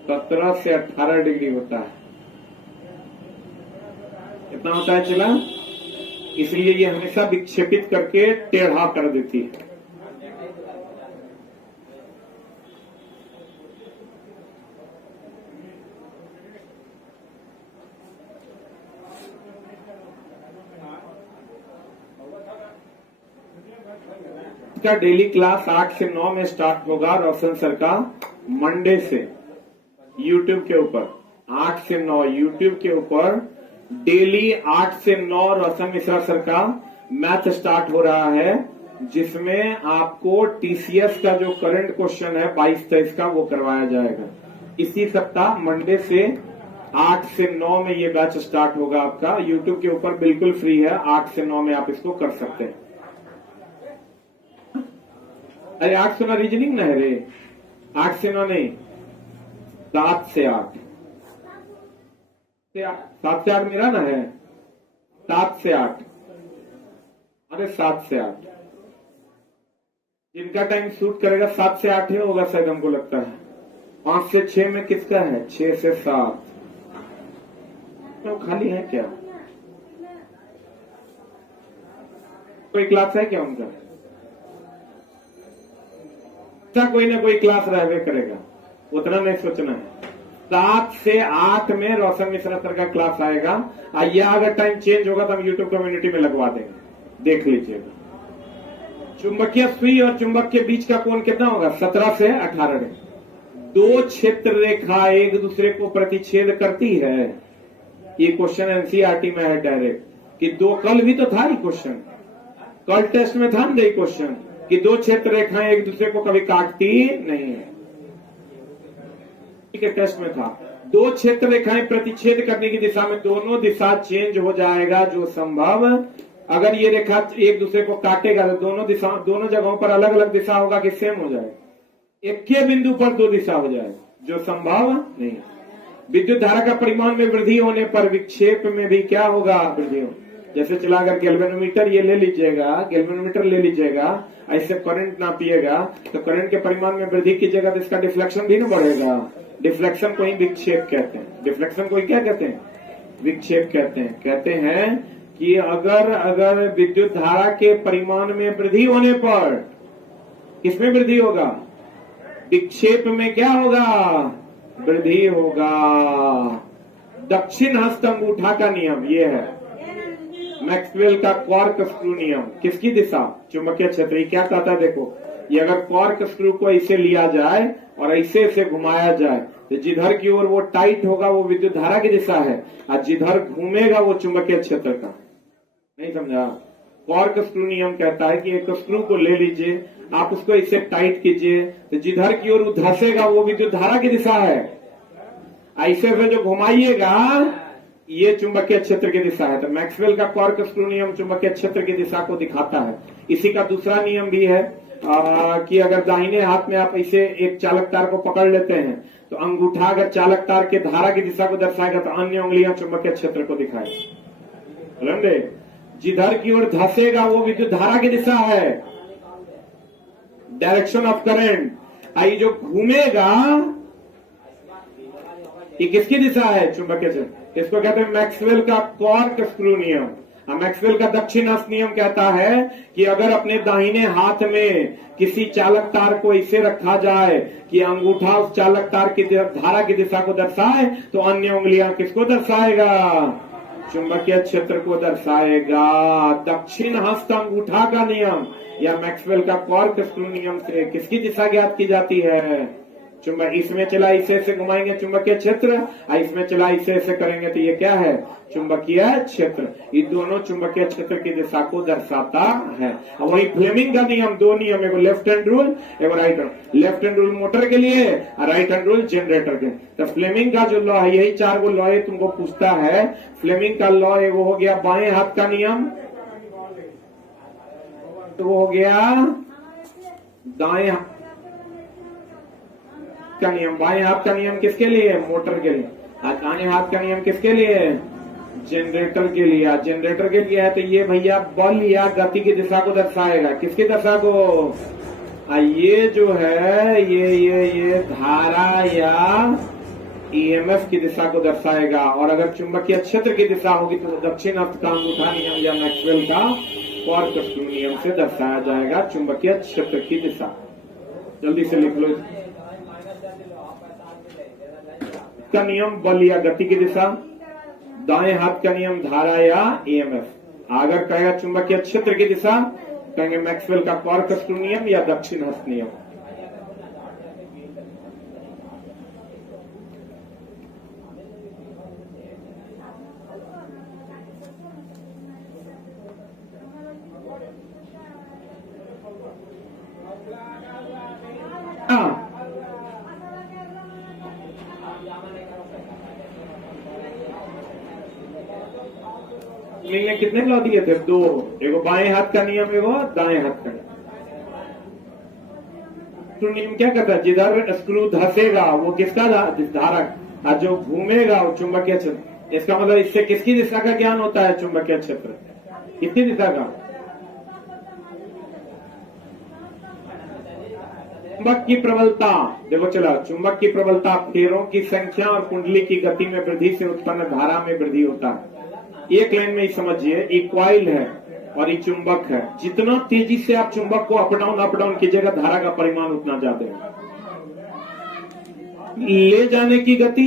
17 से 18 डिग्री होता है। कितना होता है चला? इसलिए ये हमेशा विक्षेपित करके टेढ़ा कर देती है। इसका डेली क्लास 8 से 9 में स्टार्ट होगा रोशन सर का, मंडे से यूट्यूब के ऊपर। 8 से 9 यूट्यूब के ऊपर डेली 8 से 9 रोशन मिश्रा सर का मैथ स्टार्ट हो रहा है, जिसमें आपको टीसीएस का जो करंट क्वेश्चन है 22-23 का, वो करवाया जाएगा। इसी सप्ताह मंडे से 8 से 9 में ये बैच स्टार्ट होगा आपका। यूट्यूब के ऊपर बिल्कुल फ्री है, 8 से 9 में आप इसको कर सकते हैं। अरे 8 से 9 रीजनिंग ना है रे, 8 से 9 नहीं, 7 से 8। 7 से 8 मेरा ना है, 7 से 8। अरे 7 से 8 जिनका टाइम सूट करेगा 7 से 8 ही होगा शायद, हमको लगता है। 5 से 6 में किसका है? 6 से 7 तो खाली है क्या? कोई क्लास है क्या उनका? कोई ना कोई क्लास रहने करेगा, उतना नहीं सोचना है। 7 से 8 में रोशन मिश्रा सर का क्लास आएगा। या अगर टाइम चेंज होगा तो हम यूट्यूब कम्युनिटी में लगवा देंगे, देख लीजिएगा। चुंबकीय सुई और चुंबक के बीच का कोण कितना होगा? 17 से 18 डिग्री। दो क्षेत्र रेखा एक दूसरे को प्रतिच्छेद करती है। ये क्वेश्चन एनसीईआरटी में है डायरेक्ट, कि दो, कल भी तो था ये क्वेश्चन, कल टेस्ट में था ना क्वेश्चन, कि दो क्षेत्र रेखाएं एक दूसरे को कभी काटती नहीं है। ठीक है, टेस्ट में था। दो क्षेत्र रेखाएं प्रतिच्छेद करने की दिशा में दोनों दिशा चेंज हो जाएगा जो संभव अगर ये रेखा एक दूसरे को काटेगा तो दोनों जगहों पर अलग अलग दिशा होगा कि सेम हो जाएगा? एक के बिंदु पर दो दिशा हो जाएगा, जो संभव नहीं। विद्युत धारा का परिमाण में वृद्धि होने पर विक्षेप में भी क्या होगा? वृद्धि हो। जैसे चलाकर गैल्वेनोमीटर ये ले लीजिएगा, गैल्वेनोमीटर ले लीजिएगा, ऐसे करंट नापिएगा तो करंट के परिमाण में वृद्धि कीजिएगा तो इसका डिफ्लेक्शन भी ना बढ़ेगा। डिफ्लेक्शन को ही विक्षेप कहते हैं। डिफ्लेक्शन को ही क्या कहते हैं? विक्षेप कहते हैं। कहते हैं कि अगर विद्युत धारा के परिमाण में वृद्धि होने पर किसमें वृद्धि होगा? विक्षेप में क्या होगा? वृद्धि होगा। दक्षिण हस्त अंगूठा का नियम ये है, मैक्सवेल का क्वार्क स्क्रू नियम। किसकी दिशा? चुंबकीय क्षेत्र। ये क्या कहता है? देखो, ये अगर क्वार्क स्क्रू को ऐसे लिया जाए और ऐसे घुमाया जाए तो जिधर की ओर वो टाइट होगा वो विद्युत धारा की दिशा है, और जिधर घूमेगा वो चुंबकीय क्षेत्र का। नहीं समझा? क्वार्क स्क्रू नियम कहता है कि एक स्क्रू को ले लीजिए, आप उसको इससे टाइट कीजिए तो जिधर की ओर धंसेगा वो विद्युत धारा की दिशा है। ऐसे से जो घुमाइएगा ये चुंबकीय क्षेत्र की दिशा है। तो मैक्सवेल का क्वार्क स्क्रू नियम चुंबकीय क्षेत्र की दिशा को दिखाता है। इसी का दूसरा नियम भी है कि अगर दाहिने हाथ में आप ऐसे एक चालक तार को पकड़ लेते हैं तो अंगूठा अगर चालक तार के धारा की दिशा को दर्शाएगा तो अन्य उंगलियां चुंबकीय क्षेत्र को दिखाएगी। जिधर की ओर धंसेगा वो विद्युत धारा की दिशा है, डायरेक्शन ऑफ करंट। आई जो घूमेगा ये किसकी दिशा है? चुंबकीय क्षेत्र। इसको कहते हैं मैक्सवेल का क्वार्क स्क्रू नियम। मैक्सवेल का दक्षिण हस्त नियम कहता है कि अगर अपने दाहिने हाथ में किसी चालक तार को इसे रखा जाए कि अंगूठा उस चालक तार की धारा की दिशा को दर्शाए तो अन्य उंगलियां किसको दर्शाएगा? चुंबकीय क्षेत्र को दर्शाएगा। दक्षिण हस्त अंगूठा का नियम या मैक्सवेल का क्वार्क स्क्रू नियम से किसकी दिशा ज्ञात की जाती है? चुंबक। इसमें चला इसे ऐसे चुंबकीय क्षेत्र, और इसमें चला इसे ऐसे करेंगे तो ये क्या है? चुंबकीय क्षेत्र। ये दोनों चुंबकीय क्षेत्र की दिशा को दर्शाता है। और वही फ्लेमिंग का नियम, दो नियम, एगो लेफ्ट हैंड रूल एगो right hand. Left hand rule motor के लिए और राइट हैंड रूल जनरेटर के। तो फ्लेमिंग का जो लॉ है, यही 4 गो लॉ तुमको पूछता है। फ्लेमिंग का लॉ एगो हो गया बाएं हाथ का नियम, तो वो हो गया दाएं हाथ का नियम। बाएं हाथ का नियम किसके लिए? मोटर के लिए। दाएं हाथ का नियम किसके लिए? जनरेटर के लिए। जनरेटर के लिए है तो ये भैया बल या गति की दिशा को दर्शाएगा। किसकी दिशा को? ये जो है ये धारा या ईएमएफ की दिशा को दर्शाएगा। और अगर चुंबकीय क्षेत्र की दिशा होगी तो दक्षिण हस्त का अंगूठा नियम या मैक्सवेल का क्वार्क स्क्रू नियम से दर्शाया जाएगा चुंबकीय क्षेत्र की दिशा। जल्दी से लिख लो। का नियम बल या गति की दिशा, दाएं हाथ का नियम धारा या ईएमएफ। अगर कहेगा चुंबकीय क्षेत्र की दिशा कहेंगे मैक्सवेल का क्वार्क स्क्रू नियम या दक्षिण हस्त नियम। मिलने कितने लॉ दिए थे? 2। एगो बाएं हाथ का नियम, एगो दाएं हाथ का नियम। क्या कहता है? जिधर स्क्रू धंसेगा वो किसका? धारा। और जो घूमेगा वो चुंबकीय क्षेत्र। इसका मतलब इससे किसकी दिशा का ज्ञान होता है? चुंबकीय क्षेत्र। किसकी दिशा का? चुंबक की प्रबलता। देखो चला, चुंबक की प्रबलता फेरों की संख्या और कुंडली की गति में वृद्धि से उत्पन्न धारा में वृद्धि होता है। एक लाइन में ही समझिए, एक कॉइल है और एक चुंबक है। जितना तेजी से आप चुंबक को अप डाउन कीजिएगा धारा का परिमाण उतना ज्यादा है। ले जाने की गति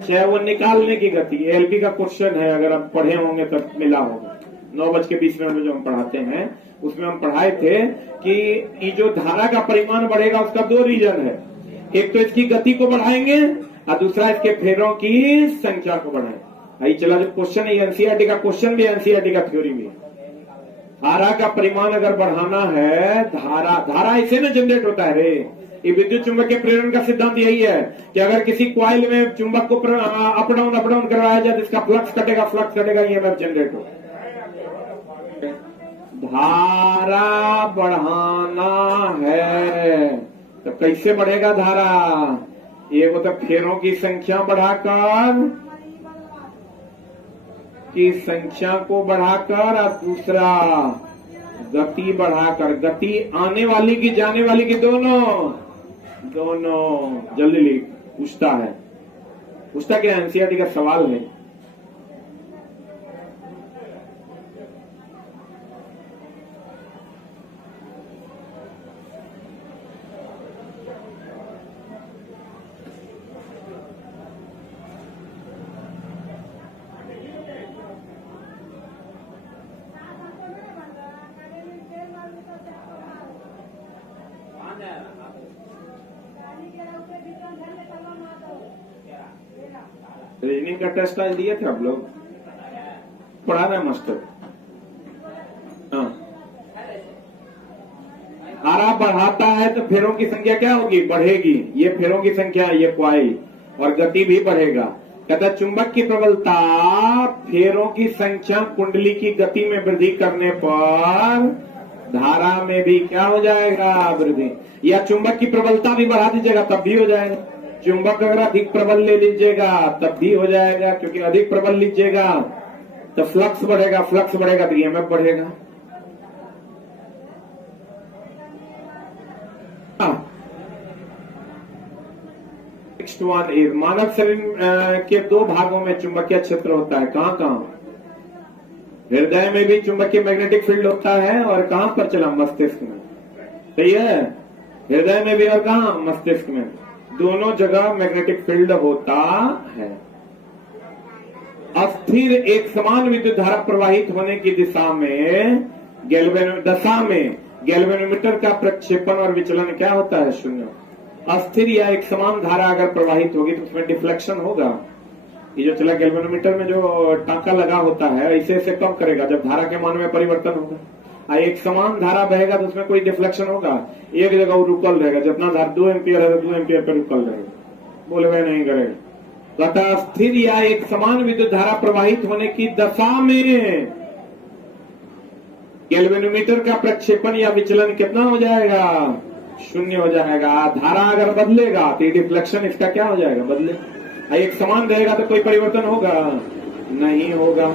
चाहे वो निकालने की गति। एलपी का क्वेश्चन है, अगर आप पढ़े होंगे तो मिला होगा। 9:20 में जो हम पढ़ाते हैं उसमें हम पढ़ाए थे कि ये जो धारा का परिमाण बढ़ेगा उसका 2 रीजन है। एक तो इसकी गति को बढ़ाएंगे और दूसरा इसके फेरों की संख्या को बढ़ाएंगे। आई चला जो क्वेश्चन है एनसीईआरटी का क्वेश्चन भी, एनसीईआरटी का थ्योरी भी। धारा का परिमाण अगर बढ़ाना है, धारा ऐसे में जनरेट होता है रे। ये विद्युत चुंबक के प्रेरण का सिद्धांत यही है कि अगर किसी क्वाइल में चुंबक को अप डाउन करवाया जाए तो इसका फ्लक्स कटेगा, ईएमएफ जनरेट हो। धारा बढ़ाना है। तो कैसे बढ़ेगा धारा? एक तो फेरों की संख्या बढ़ाकर, की संख्या को बढ़ाकर, और दूसरा गति बढ़ाकर। गति आने वाली की जाने वाली की दोनों, दोनों। जल्दी लिख। पूछता है, पूछता क्या? एनसीईआरटी का सवाल है। रीजनिंग का टेस्ट आज दिए थे आप लोग? पढ़ा रहे मास्टर? हाँ। धारा बढ़ाता है तो फेरों की संख्या क्या होगी? बढ़ेगी। ये फेरों की संख्या, ये कॉइल, और गति भी बढ़ेगा। कहता है चुंबक की प्रबलता फेरों की संख्या कुंडली की गति में वृद्धि करने पर धारा में भी क्या हो जाएगा? वृद्धि। या चुंबक की प्रबलता भी बढ़ा दीजिएगा तब भी हो जाएगा। चुंबक अगर अधिक प्रबल ले लीजिएगा तब भी हो जाएगा, क्योंकि अधिक प्रबल लीजिएगा तो फ्लक्स बढ़ेगा, फ्लक्स बढ़ेगा तो ईएमएफ बढ़ेगा। नेक्स्ट वन इज, मानव शरीर के दो भागों में चुंबकीय क्षेत्र होता है। कहां कहां? हृदय में भी चुंबकीय मैग्नेटिक फील्ड होता है, और कहां पर चला? मस्तिष्क में। सही है? हृदय में भी और कहां? मस्तिष्क में। दोनों जगह मैग्नेटिक फील्ड होता है। अस्थिर एक समान विद्युत धारा प्रवाहित होने की दिशा में गैल्वेनोमीटर का प्रक्षेपण और विचलन क्या होता है? शून्य। अस्थिर या एक समान धारा अगर प्रवाहित होगी तो उसमें डिफ्लेक्शन होगा। ये जो चला गैल्वेनोमीटर में जो टांका लगा होता है, ऐसे ऐसे कम करेगा जब धारा के मान में परिवर्तन होगा। एक समान धारा बहेगा तो उसमें कोई डिफ्लेक्शन होगा, एक जगह वो रुकल रहेगा। जितना धारा 2 एम्पियर है तो 2 एम्पियर पर रुकल रहेगा, बोले वह नहीं करेगा। तथा स्थिर या एक समान विद्युत धारा प्रवाहित होने की दशा में गैल्वेनोमीटर का प्रक्षेपण या विचलन कितना हो जाएगा? शून्य हो जाएगा। धारा अगर बदलेगा तो डिफ्लेक्शन इसका क्या हो जाएगा? बदले। एक समान रहेगा तो कोई परिवर्तन होगा? नहीं होगा।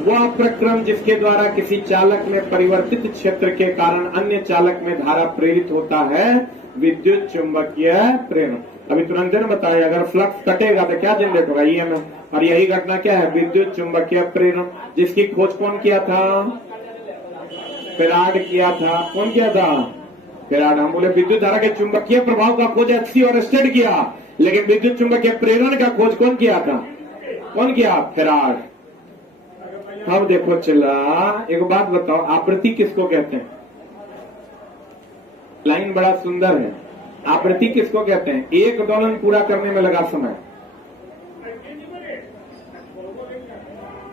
वह प्रक्रम जिसके द्वारा किसी चालक में परिवर्तित क्षेत्र के कारण अन्य चालक में धारा प्रेरित होता है, विद्युत चुंबकीय प्रेरण। अभी तुरंत ने बताया, अगर फ्लक्स कटेगा तो क्या जनरेट होगा? ईएमएफ। और यही घटना क्या है? विद्युत चुंबकीय प्रेरण, जिसकी खोज कौन किया था? फेराड किया था। कौन किया था? फेराड। हम बोले विद्युत धारा के चुंबकीय प्रभाव का खोज एचसी और स्टेड किया, लेकिन विद्युत चुंबकीय प्रेरण का खोज कौन किया था? कौन किया? फेराड। अब देखो चला, एक बात बताओ, आवृत्ति किसको कहते हैं? लाइन बड़ा सुंदर है। आवृत्ति किसको कहते हैं? एक दोलन पूरा करने में लगा समय,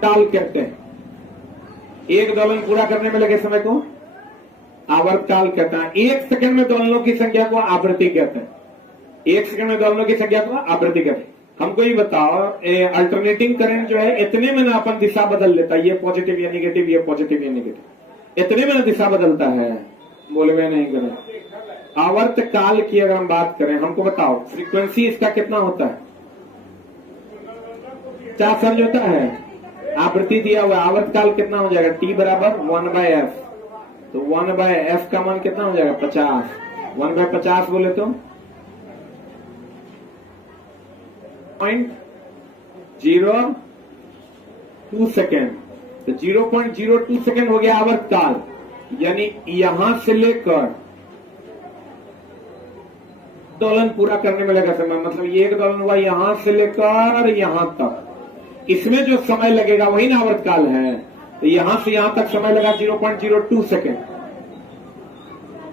काल कहते हैं। एक दोलन पूरा करने में लगे समय को आवर्तकाल कहते हैं। 1 सेकंड में दोलनों की संख्या को आवृत्ति कहते हैं। 1 सेकंड में दोलनों की संख्या को आवृत्ति कहते हैं। हमको ये बताओ, अल्टरनेटिंग करंट जो है इतने में ना अपन दिशा बदल लेता है, ये पॉजिटिव या निगेटिव, ये पॉजिटिव या निगेटिव, इतने में ना दिशा बदलता है। बोले वे नहीं करें। आवर्त काल की अगर हम बात करें, हमको बताओ फ्रीक्वेंसी इसका कितना होता है? 50 हर्ट्ज होता है। आवृत्ति दिया हुआ, आवर्त काल कितना हो जाएगा? T बराबर 1/f। तो 1/f का मान कितना हो जाएगा? 50। 1/50 बोले तो 0.02 सेकेंड। तो 0.02 सेकेंड हो गया आवर्त काल। यानी यहां से लेकर दोलन पूरा करने में लगा समय, मतलब ये एक दोलन हुआ यहां से लेकर यहां तक, इसमें जो समय लगेगा वही ना आवर्त काल है। तो यहां से यहां तक समय लगा 0.02 सेकेंड।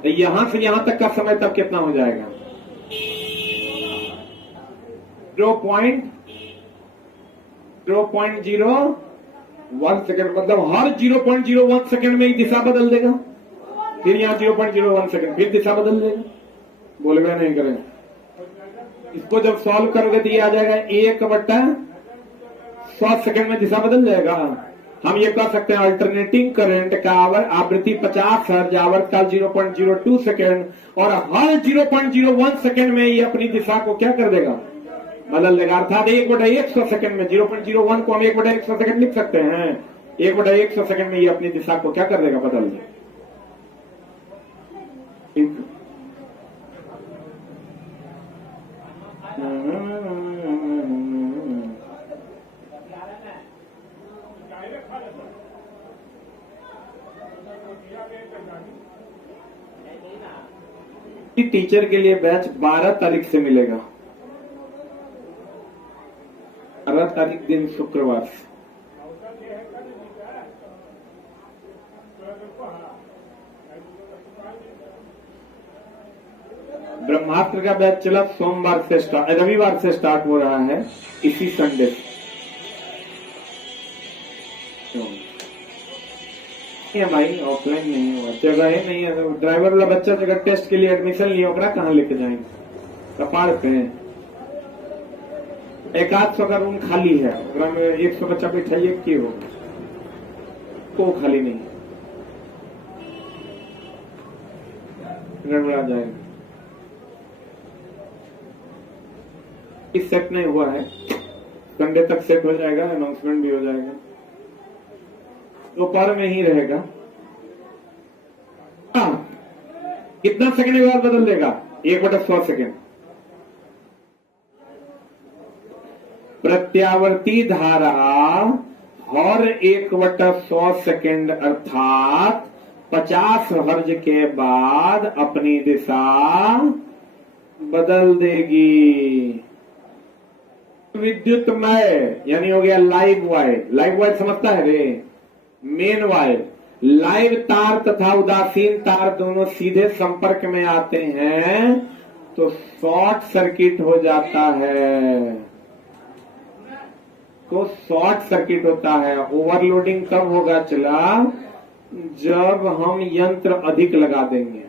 तो यहां से यहां तक का समय तब कितना हो जाएगा? 0.01 सेकेंड। मतलब हर 0.01 सेकेंड में ही दिशा बदल देगा। फिर यहां 0.01 सेकेंड, फिर दिशा बदल देगा। बोलवे नहीं करें। इसको जब सॉल्व करोगे तो ये आ जाएगा 1/100 सेकेंड में दिशा बदल जाएगा। हम ये कह सकते हैं अल्टरनेटिंग करंट का आवृत्ति 50 हर्ट्ज, आवर्तकाल 0.02 सेकेंड, और हर 0.01 सेकेंड में ये अपनी दिशा को क्या कर देगा, बदल देगा। अर्थात 1/100 सेकेंड में 0.01 को हम 1/100 सेकेंड लिख सकते हैं। 1/100 सेकेंड में ये अपनी दिशा को क्या कर देगा, बदल देगा। टीचर के लिए बैच 12 तारीख से मिलेगा, 12 तारीख दिन शुक्रवार से। ब्रह्मास्त्र का बैच चला सोमवार से रविवार से स्टार्ट हो रहा है, इसी संडे से। भाई ऑफलाइन नहीं हुआ, जगह ही नहीं है। ड्राइवर वाला बच्चा जगह टेस्ट के लिए एडमिशन लिया, ओकरा कहाँ लेके जाएंगे, कपाड़ पे। 100 का रूम खाली है, ओकरा में 100 बच्चा बैठाइए की होगा, को खाली नहीं, गड़बड़ा जाएगा। इस सेट नहीं हुआ है, संडे तक सेट हो जाएगा, अनाउंसमेंट भी हो जाएगा, दोपहर में ही रहेगा। कितना सेकंड के बाद बदल देगा, 1/100 सेकंड। प्रत्यावर्ती धारा हर 1/100 सेकंड अर्थात 50 हर्ज के बाद अपनी दिशा बदल देगी। विद्युतमय यानी हो गया लाइव वायर। लाइव वायर समझता है रे, मेन वायर। लाइव तार तथा उदासीन तार दोनों सीधे संपर्क में आते हैं तो शॉर्ट सर्किट हो जाता है, तो शॉर्ट सर्किट होता है। ओवरलोडिंग कब होगा चला, जब हम यंत्र अधिक लगा देंगे।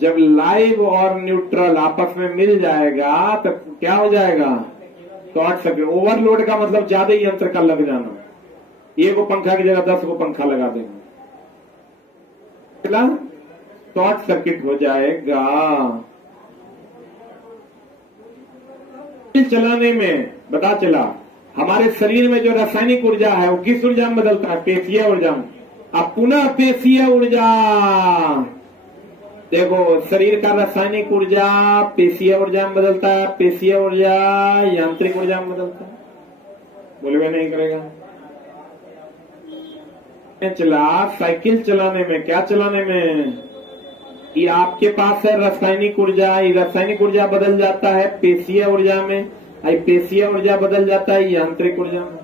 जब लाइव और न्यूट्रल आपस में मिल जाएगा तो क्या हो जाएगा, शॉर्ट सर्किट। ओवरलोड का मतलब ज्यादा यंत्र का लग जाना, एक को पंखा की जगह 10 को पंखा लगा देंगे, शॉर्ट सर्किट हो जाएगा। चलाने में पता चला हमारे शरीर में जो रासायनिक ऊर्जा है वो किस ऊर्जा में बदलता है, पेशीय ऊर्जा में। अब पुनः पेशीय ऊर्जा, देखो शरीर का रासायनिक ऊर्जा पेशीय ऊर्जा में बदलता है, पेशीय ऊर्जा यांत्रिक ऊर्जा में बदलता है। बोलवे नहीं करेगा। चला साइकिल चलाने में, क्या चलाने में, ये आपके पास है रासायनिक ऊर्जा, ये रासायनिक ऊर्जा बदल जाता है पेशीय ऊर्जा में, पेशीय ऊर्जा बदल जाता है यांत्रिक ऊर्जा में।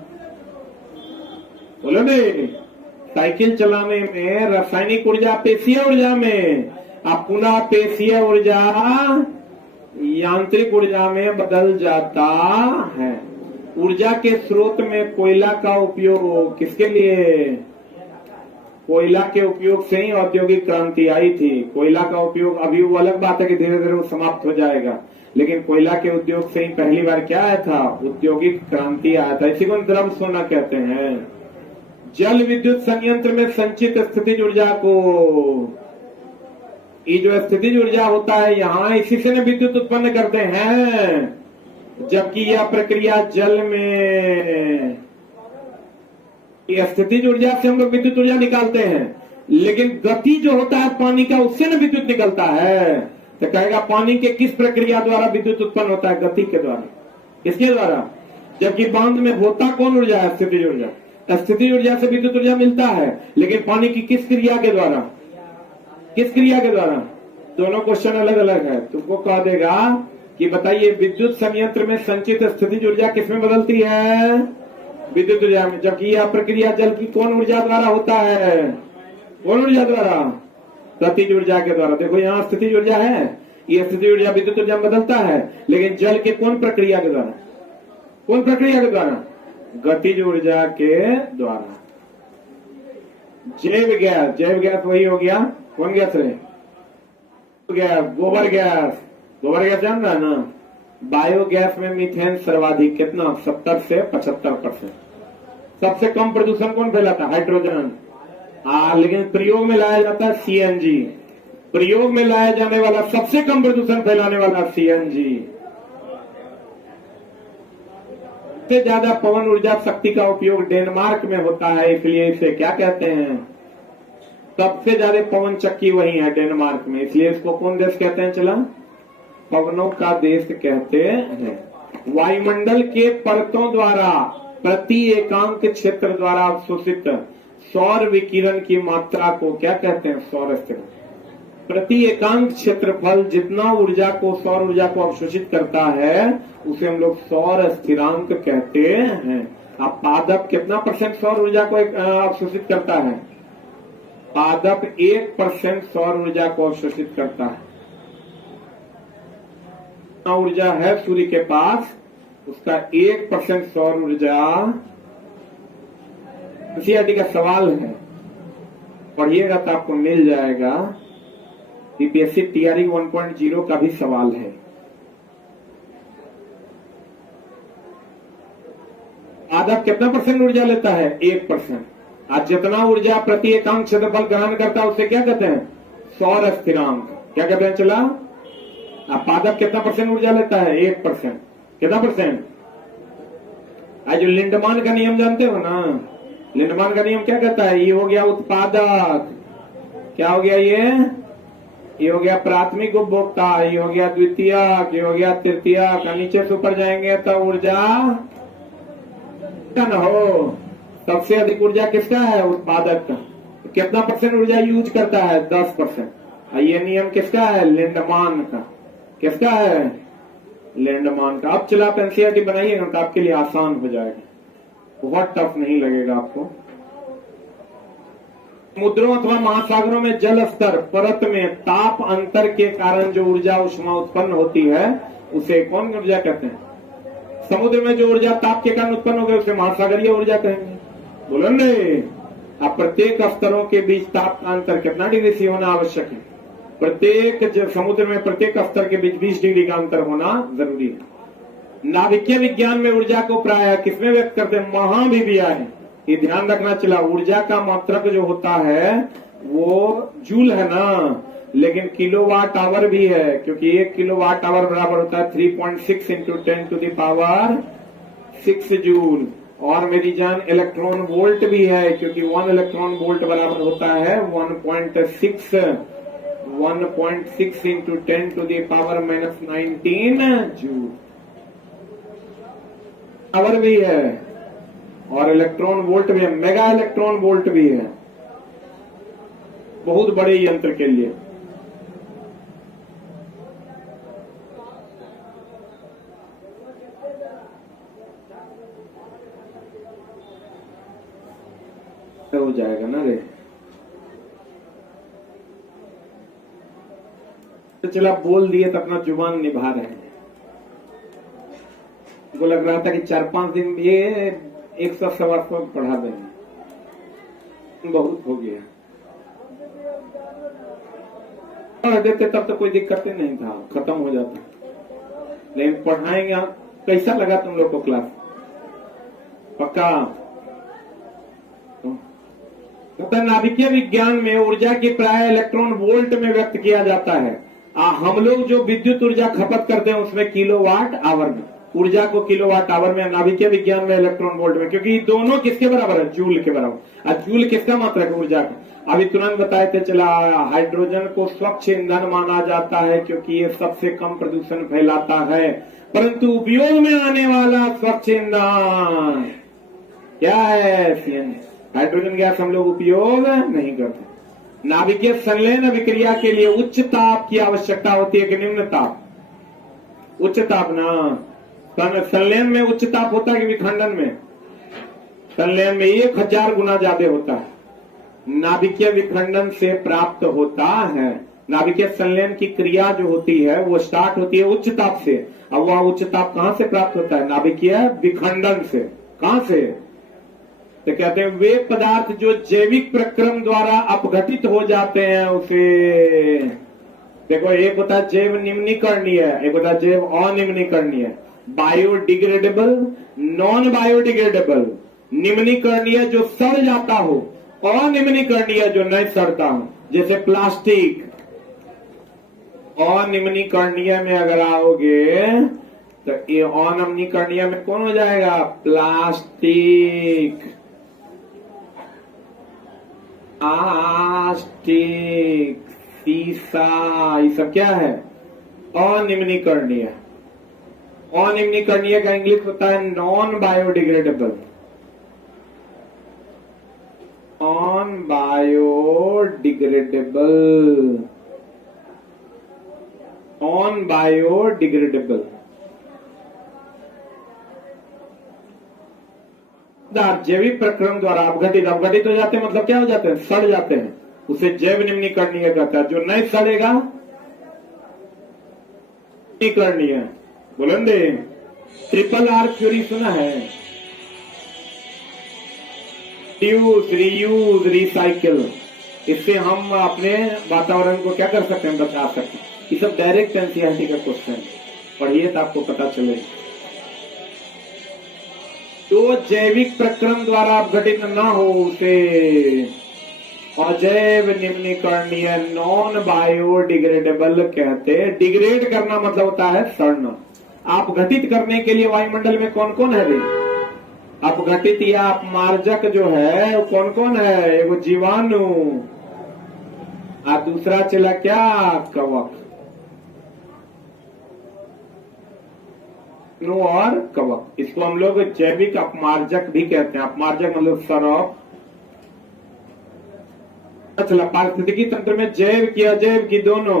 बोलो नहीं, साइकिल चलाने में रासायनिक ऊर्जा पेशीय ऊर्जा में, अब पुनः पेशीय ऊर्जा यांत्रिक ऊर्जा में बदल जाता है। ऊर्जा के स्रोत में कोयला का उपयोग किसके लिए, कोयला के उपयोग से ही औद्योगिक क्रांति आई थी। कोयला का उपयोग अभी वो अलग बात है कि धीरे धीरे वो समाप्त हो जाएगा, लेकिन कोयला के उद्योग से ही पहली बार क्या आया था, औद्योगिक क्रांति आया था। इसी को द्रव सोना कहते हैं। जल विद्युत संयंत्र में संचित स्थितिज ऊर्जा को, ये जो स्थितिज ऊर्जा होता है यहाँ, इसी से विद्युत उत्पन्न करते हैं, जबकि यह प्रक्रिया जल में, स्थितिज ऊर्जा से हम लोग विद्युत ऊर्जा निकालते हैं, लेकिन गति जो होता है पानी का, उससे न विद्युत निकलता है। तो कहेगा पानी के किस प्रक्रिया द्वारा विद्युत उत्पन्न होता है, गति के द्वारा। किसके द्वारा, जबकि बांध में होता कौन ऊर्जा है, स्थितिज ऊर्जा। स्थितिज ऊर्जा से विद्युत ऊर्जा मिलता है, लेकिन पानी की किस क्रिया के द्वारा, किस क्रिया के द्वारा। दोनों क्वेश्चन अलग अलग है। तुमको कह देगा कि बताइए विद्युत संयंत्र में संचित स्थितिज ऊर्जा किसमें बदलती है, विद्युत ऊर्जा में, जबकि यह प्रक्रिया जल की कौन ऊर्जा द्वारा होता है, कौन ऊर्जा द्वारा, स्थितिज ऊर्जा के द्वारा। देखो यहाँ स्थितिज ऊर्जा है, ये स्थितिज ऊर्जा विद्युत ऊर्जा में बदलता है, लेकिन जल के कौन प्रक्रिया के द्वारा, कौन प्रक्रिया के द्वारा, गतिज ऊर्जा के द्वारा। जैव गैस, जैव गैस वही हो गया, कौन गैस है, गैस, गोबर गैस। गोबर गैस जान रहा है ना। बायोगैस में मीथेन सर्वाधिक, कितना, 70 से 75%। सबसे कम प्रदूषण कौन फैलाता है? हाइड्रोजन। लेकिन प्रयोग में लाया जाता है सीएनजी। प्रयोग में लाया जाने वाला सबसे कम प्रदूषण फैलाने वाला सीएनजी। सबसे ज्यादा पवन ऊर्जा शक्ति का उपयोग डेनमार्क में होता है, इसलिए इसे क्या कहते हैं? सबसे ज्यादा पवन चक्की वही है डेनमार्क में, इसलिए इसको कौन देश कहते हैं? चला, पवनों का देश कहते हैं। वायुमंडल के परतों द्वारा प्रति एकांक क्षेत्र द्वारा अवशोषित सौर विकिरण की मात्रा को क्या कहते हैं? सौर स्थिरांक। प्रति एकांक क्षेत्रफल जितना ऊर्जा को, सौर ऊर्जा को अवशोषित करता है, उसे हम लोग सौर स्थिरांक कहते हैं। अब पादप कितना % सौर ऊर्जा को अवशोषित करता है? पादप 1% सौर ऊर्जा को अवशोषित करता है। ऊर्जा है सूर्य के पास, उसका 1% सौर ऊर्जा। सीआरटी का सवाल है, पढ़िएगा तो आपको मिल जाएगा। यूपीएससी टीआरई 1.0 का भी सवाल है। पादप कितना % ऊर्जा लेता है? 1%। आज जितना ऊर्जा प्रति एकांक क्षेत्रफल ग्रहण करता है उसे क्या कहते हैं? सौर स्थिरांक। क्या कहते हैं? चला, पादप कितना % ऊर्जा लेता है? 1%। कितना %? आज जो लिंडमान का नियम जानते हो ना, लिंडमान का नियम क्या कहता है? ये हो गया उत्पादक, क्या हो गया? ये हो गया प्राथमिक उपभोक्ता, ये हो गया द्वितीयक, ये हो गया तृतीयक। नीचे से ऊपर जाएंगे तो ऊर्जा न हो। सबसे अधिक ऊर्जा किसका है? उत्पादक का। कितना % ऊर्जा यूज करता है? 10%। ये नियम किसका है? लिंडमान का। किसका है? लिंडमान का। अब चला आप एनसीईआरटी बनाइएगा तो आपके लिए आसान हो जाएगा, बहुत टफ नहीं लगेगा आपको। समुद्रों अथवा महासागरों में जल स्तर परत में ताप अंतर के कारण जो ऊर्जा उष्मा उत्पन्न होती है उसे कौन ऊर्जा कहते हैं? समुद्र में जो ऊर्जा ताप के कारण उत्पन्न हो गई उसे महासागरीय ऊर्जा कहेंगे। बोलो ने, अब प्रत्येक स्तरों के बीच ताप का अंतर कितना डिग्री से होना आवश्यक है? प्रत्येक समुद्र में प्रत्येक स्तर के बीच 20 डिग्री का अंतर होना जरूरी है। नाभिकीय विज्ञान में ऊर्जा को प्राय किसमें व्यक्त करते हैं? महाविभीया है। ये ध्यान रखना चला, ऊर्जा का मात्रक जो होता है वो जूल है ना, लेकिन किलोवाट आवर भी है, क्योंकि 1 किलोवाट आवर बराबर होता है 3.6 into 10 to the power 6 joule. और मेरी जान इलेक्ट्रॉन वोल्ट भी है, क्योंकि 1 इलेक्ट्रॉन वोल्ट बराबर होता है 1.6 into 10 to the power -19 joule. Hour भी है और इलेक्ट्रॉन वोल्ट भी है, मेगा इलेक्ट्रॉन वोल्ट भी है, बहुत बड़े यंत्र के लिए। हो जाएगा ना रे। तो चला बोल दिए तो अपना जुबान निभा रहे हैं। को लग रहा था कि 4-5 दिन ये 100-125 पढ़ा देंगे, बहुत हो गया। पढ़ देते तब तो कोई दिक्कत ही नहीं था, खत्म हो जाता। लेकिन पढ़ाएंगे। कैसा लगा तुम लोग को क्लास? पक्का? नाभिकीय विज्ञान में ऊर्जा की प्राय इलेक्ट्रॉन वोल्ट में व्यक्त किया जाता है। हम लोग जो विद्युत ऊर्जा खपत करते हैं उसमें किलोवाट आवर में, ऊर्जा को किलोवाट आवर में, नाभिकीय विज्ञान में इलेक्ट्रॉन वोल्ट में, क्योंकि दोनों किसके बराबर है? जूल के बराबर। और जूल किसका मात्रक है? ऊर्जा का। अभी तुरंत बताए थे चला, हाइड्रोजन को स्वच्छ ईंधन माना जाता है क्योंकि ये सबसे कम प्रदूषण फैलाता है, परंतु उपयोग में आने वाला स्वच्छ ईंधन क्या है? सीएनजी। हाइड्रोजन गैस हम लोग उपयोग नहीं करते। नाभिकीय संलयन अभिक्रिया के लिए उच्च ताप की आवश्यकता होती है कि निम्न ताप? उच्च ताप ना। संलयन में उच्च ताप होता है कि विखंडन में? संलयन में 1000 गुना ज्यादा होता है, नाभिकीय विखंडन से प्राप्त होता है। नाभिकीय संलयन की क्रिया जो होती है वो स्टार्ट होती है उच्च ताप से। अब वह उच्च ताप कहां से प्राप्त होता है? नाभिकीय विखंडन से। कहां से? तो कहते हैं वे पदार्थ जो जैविक प्रक्रम द्वारा अपघटित हो जाते हैं उसे, देखो एक होता है जैव निम्नीकरणीय, एक होता है जैव अनिम्नीकरणीय। Biodegradable, non biodegradable. निम्नीकरणीय जो सड़ जाता हो, अनिम्नीकरणीय जो नहीं सड़ता हो, जैसे प्लास्टिक। अनिम्नीकरणीय में अगर आओगे तो ये अनिम्नीकरणीय में कौन हो जाएगा? प्लास्टिक। प्लास्टिक, शीशा, ये सब क्या है? अनिम्नीकरणीय। अनिम्नीकरणीय का इंग्लिश होता है non biodegradable. Non biodegradable. Non biodegradable जैविक प्रक्रम द्वारा अपघटित अपघटित हो जाते हैं, मतलब क्या हो जाते हैं? सड़ जाते हैं। उसे जैव निम्नीकरणीय कहता है। जो नहीं सड़ेगा निम्नीकरणीय। बोलेंगे ट्रिपल आर थ्योरी सुना है? Use, reuse, recycle. इससे हम अपने वातावरण को क्या कर सकते हैं? बचा सकते हैं। ये सब डायरेक्ट एनसीईआरटी का क्वेश्चन पढ़िए तो आपको पता चलेगा। जो जैविक प्रक्रम द्वारा अपघटित न हो उसे अजैव निम्नीकरणीय, नॉन बायोडिग्रेडेबल कहते हैं। डिग्रेड करना मतलब होता है सड़ना। अपघटित करने के लिए वायुमंडल में कौन कौन है रे? अपघटित या अपमार्जक जो है वो कौन कौन है? एगो जीवाणु और दूसरा चला क्या? कवक। और कवक, इसको हम लोग जैविक अपमार्जक भी कहते हैं। अपमार्जक मतलब सरफ। अच्छा, पारिस्थितिकी तंत्र में जैव की अजैव की दोनों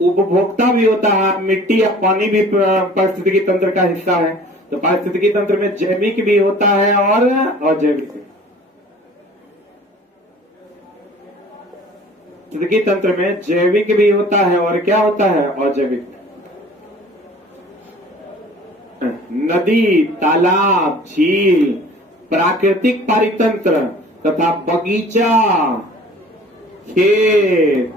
उपभोक्ता भी होता है। मिट्टी या पानी भी पारिस्थितिकी तंत्र का हिस्सा है। तो पारिस्थितिकी तंत्र में जैविक भी होता है और अजैविक। पारिस्थितिकी तंत्र में जैविक भी होता है और क्या होता है? अजैविक। नदी, तालाब, झील, प्राकृतिक पारितंत्र तथा बगीचा, खेत,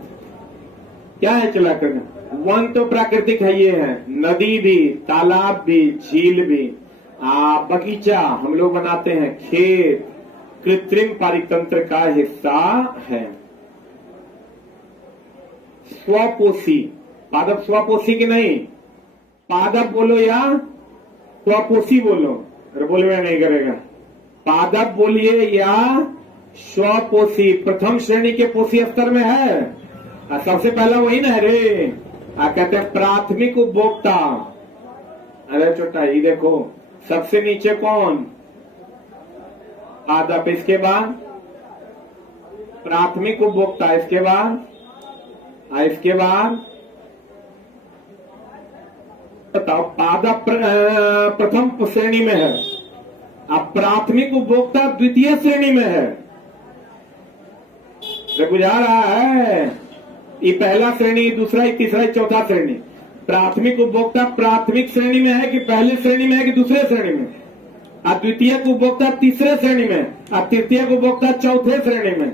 क्या है चला करना? वन तो प्राकृतिक है, ये है। नदी भी, तालाब भी, झील भी, बगीचा हम लोग बनाते हैं, खेत कृत्रिम पारितंत्र का हिस्सा है। स्वपोषी, पादप स्वपोषी की नहीं? पादप बोलो या स्वपोषी बोलो? अरे बोलवे नहीं करेगा। पादप बोलिए या स्वपोषी। प्रथम श्रेणी के पोषी स्तर में है। सबसे पहला वही ना है रे। कहते हैं प्राथमिक उपभोक्ता। अरे छोटा ये देखो, सबसे नीचे कौन? पादप, इसके बाद प्राथमिक उपभोक्ता, इसके बाद बताओ। पादप प्रथम श्रेणी में है, अब प्राथमिक उपभोक्ता द्वितीय श्रेणी में है। बुझा रहा है? ये पहला श्रेणी, दूसरा, तीसरा, चौथा श्रेणी। प्राथमिक उपभोक्ता प्राथमिक श्रेणी में है कि पहली श्रेणी में है कि दूसरे श्रेणी में? और द्वितीय उपभोक्ता तीसरे श्रेणी में और तृतीय उपभोक्ता चौथे श्रेणी में।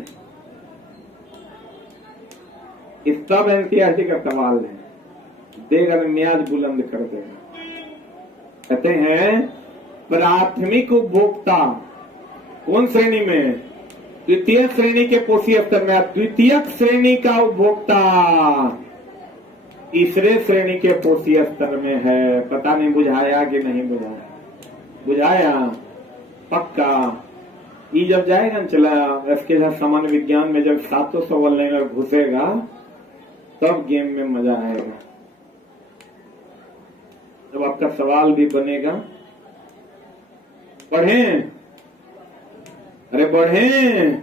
इस सब एनसीईआरटी का सवाल है, देगा मियाज बुलंद कर देगा। कहते हैं प्राथमिक उपभोक्ता कौन श्रेणी में? द्वितीय श्रेणी के पोषी स्तर में। द्वितीय श्रेणी का उपभोक्ता तीसरे श्रेणी के पोषी स्तर में है। पता नहीं बुझाया कि नहीं बुझाया? बुझाया पक्का। ये जब जाएगा ना, चला इसके साथ सामान्य विज्ञान में जब 700 सवाल लेकर घुसेगा तब गेम में मजा आएगा। जब आपका सवाल भी बनेगा। बढ़ें, अरे बढ़ें।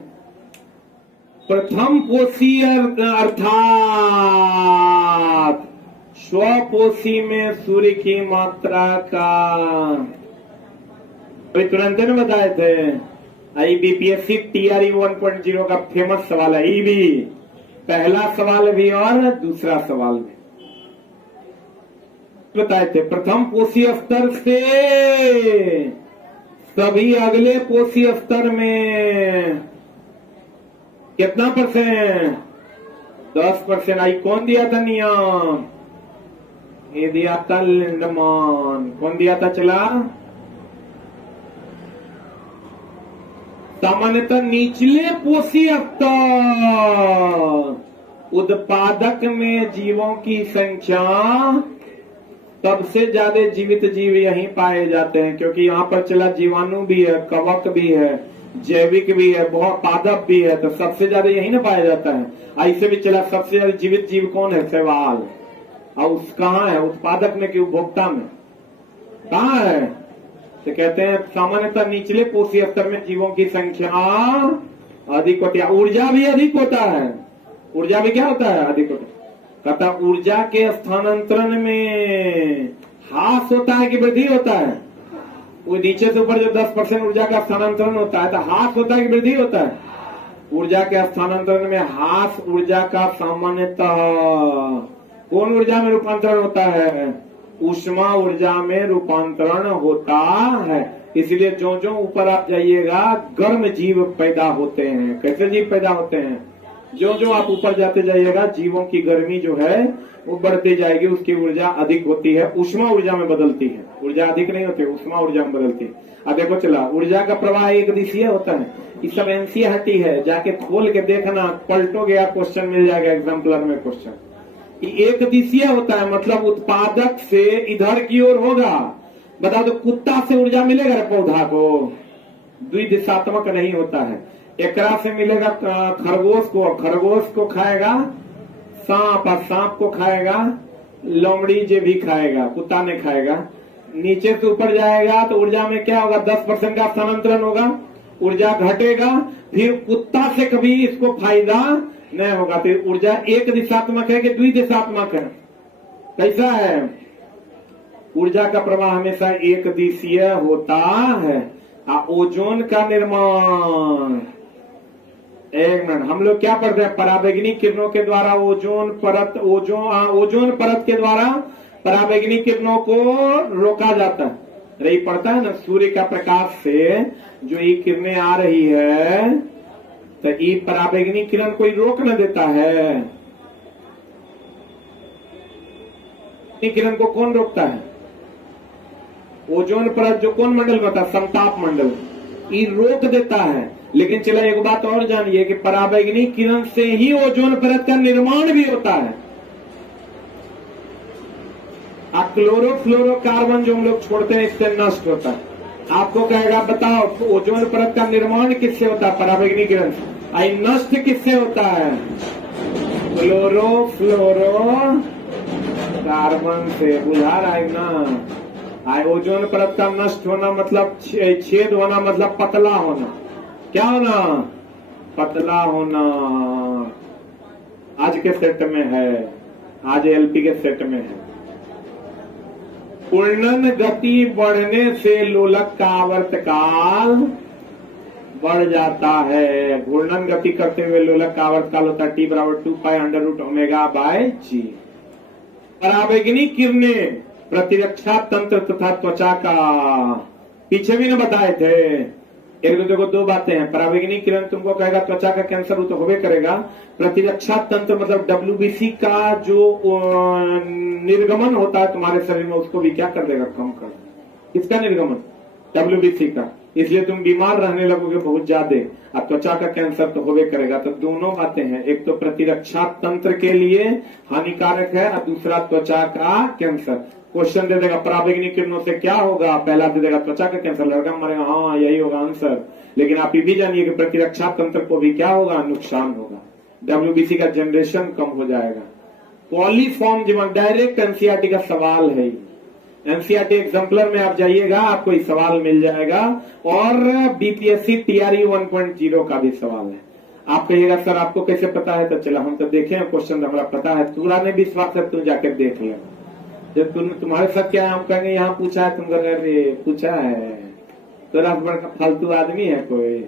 प्रथम पोषी अर्थात स्वपोषी में सूर्य की मात्रा का, अभी तुरंत ने बताए थे। IBPSC TRE 1.0 का फेमस सवाल है। भी पहला सवाल भी और दूसरा सवाल भी बताए थे। प्रथम पोषी स्तर से सभी अगले पोषी स्तर में कितना %? 10%। आई कौन दिया था नियम? ये दिया था लिंडमान। कौन दिया था? चला सामान्यतः निचले पोषी स्तर उत्पादक में जीवों की संख्या सबसे ज्यादा जीवित जीव यहीं पाए जाते हैं, क्योंकि यहाँ पर चला जीवाणु भी है, कवक भी है, जैविक भी है, बहुत पादप भी है, तो सबसे ज्यादा यही ना पाया जाता है। ऐसे भी चला सबसे ज्यादा जीवित जीव कौन है? शैवाल। और उस कहाँ है? उत्पादक में कि उपभोक्ता में? कहाँ है? तो कहते हैं सामान्यतः निचले पोषी स्तर में जीवों की संख्या अधिक होती है, ऊर्जा भी अधिक होता है। ऊर्जा भी क्या होता है? अधिक होता है। कहता ऊर्जा के स्थानांतरण में ह्रास होता है कि वृद्धि होता है? वो नीचे से ऊपर जो 10% ऊर्जा का स्थानांतरण होता है, तो ह्रास होता है कि वृद्धि होता है? ऊर्जा के स्थानांतरण में ह्रास ऊर्जा का सामान्यतः कौन ऊर्जा में रूपांतरण होता है? ऊष्मा ऊर्जा में रूपांतरण होता है। इसलिए जो जो ऊपर आप जाइएगा गर्म जीव पैदा होते हैं। कैसे जीव पैदा होते हैं? जो जो आप ऊपर जाते जाइएगा जीवों की गर्मी जो है वो बढ़ती जाएगी, उसकी ऊर्जा अधिक होती है, ऊष्मा ऊर्जा में बदलती है। ऊर्जा अधिक नहीं होती, ऊष्मा ऊर्जा में बदलती है। अब देखो चला, ऊर्जा का प्रवाह एक दिशीय होता है। ये सब एनसीईआरटी है, जाके खोल के देखना, पलटोगे आप क्वेश्चन मिल जाएगा एग्जाम्पलर में क्वेश्चन। एक दिशीय होता है, मतलब उत्पादक से इधर की ओर होगा। बता दो कुत्ता से ऊर्जा मिलेगा पौधा को? द्विदिशात्मक नहीं होता है। एकरा से मिलेगा खरगोश को, खरगोश को खाएगा सांप, और सांप को खाएगा लोमड़ी, जे भी खाएगा, कुत्ता ने खाएगा। नीचे से ऊपर जाएगा तो ऊर्जा में क्या होगा? 10% का स्थानांतरण होगा, ऊर्जा घटेगा। फिर कुत्ता से कभी इसको फायदा नहीं होगा। तो ऊर्जा एक दिशात्मक है कि द्विदिशात्मक है? कैसा है? ऊर्जा का प्रवाह हमेशा एक दिशीय होता है। ओजोन का निर्माण, एक मिनट, हम लोग क्या पढ़ते हैं? पराबैंगनी किरणों के द्वारा ओजोन परत, ओजोन परत के द्वारा पराबैंगनी किरणों को रोका जाता है। रही पड़ता है ना, सूर्य का प्रकाश से जो ये किरणें आ रही है, तो ये पराबैंगनी किरण कोई रोक न देता है। किरण को कौन रोकता है? ओजोन परत जो कौन मंडल में होता है? समताप मंडल, ये रोक देता है। लेकिन चला एक बात और जानिए कि पराबैंगनी किरण से ही ओजोन परत का निर्माण भी होता है। क्लोरोफ्लोरोकार्बन जो हम लोग छोड़ते हैं इससे नष्ट होता है। आपको कहेगा बताओ ओजोन परत का निर्माण किससे होता है? पराबैंगनी किरण से। आई नष्ट किससे होता है? क्लोरोफ्लोरोकार्बन से। बुझा रहा है ना? आई ओजोन परत का नष्ट होना मतलब छेद होना, मतलब पतला होना। क्या होना? पतला होना। आज के सेट में है, आज एलपी के सेट में है। घूर्णन गति बढ़ने से लोलक का आवर्तकाल बढ़ जाता है। घूर्णन गति करते हुए लोलक का आवर्तकाल होता है T बराबर 2π√ω/g। पराबैंगनी किरणें प्रतिरक्षा तंत्र तथा त्वचा का, पीछे भी न बताए थे। एक दूसरे को दो बातें हैं। पराबैंगनी किरण तुमको कहेगा त्वचा का कैंसर, वो तो होबे करेगा। प्रतिरक्षा तंत्र मतलब WBC का जो निर्गमन होता है तुम्हारे शरीर में, उसको भी क्या कर देगा? कम कर। किसका निर्गमन? WBC का। इसलिए तुम बीमार रहने लगोगे बहुत ज्यादा, और त्वचा का कैंसर तो होबे करेगा। तो दोनों बातें हैं, एक तो प्रतिरक्षा तंत्र के लिए हानिकारक है, और दूसरा त्वचा का कैंसर। क्वेश्चन दे देगा पराबैंगनी किरणों से क्या होगा, पहला दे देगा त्वचा का कैंसर, लड़का मरेगा, हाँ यही होगा आंसर। लेकिन आप ये भी जानिए कि प्रतिरक्षा तंत्र को भी क्या होगा? नुकसान होगा। WBC का जनरेशन कम हो जाएगा। पॉलीफॉर्म जीवन, डायरेक्ट एनसीईआरटी का सवाल है। एनसीईआरटी एग्जाम्पलर में आप जाइएगा, आपको ये सवाल मिल जाएगा। और बीपीएससी TRE 1.0 का भी सवाल है। आप कहिएगा सर आपको कैसे पता है? तो चला हम तो देखे हैं क्वेश्चन, हमारा पता है। पूरा ने विश्वास है, तुम जाकर देख ले। जब तुम्हारे साथ क्या है, हम कहेंगे यहाँ पूछा है, तुम कहेंगे पूछा है, तो बड़ा फालतू आदमी है कोई,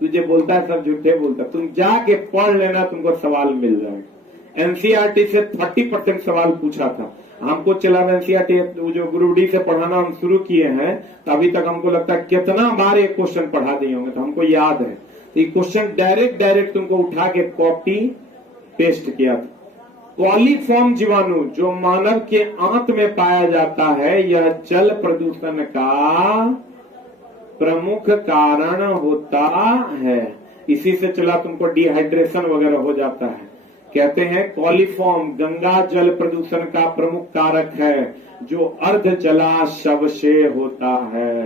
तुझे बोलता है सब झूठे बोलता। तुम जाके पढ़ लेना, तुमको सवाल मिल जाएगा। एनसीईआरटी से 30% सवाल पूछा था हमको। चला एनसीईआरटी जो ग्रुप डी से पढ़ाना हम शुरू किए हैं, तो अभी तक हमको लगता है कितना बार ये क्वेश्चन पढ़ा दिए होंगे, तो हमको याद है। ये क्वेश्चन डायरेक्ट तुमको उठा के कॉपी पेस्ट किया था। कॉलीफॉर्म जीवाणु जो मानव के आंत में पाया जाता है, यह जल प्रदूषण का प्रमुख कारण होता है। इसी से चला तुमको डिहाइड्रेशन वगैरह हो जाता है। कहते हैं कॉलीफॉर्म गंगा जल प्रदूषण का प्रमुख कारक है, जो अर्ध जलाशय से होता है।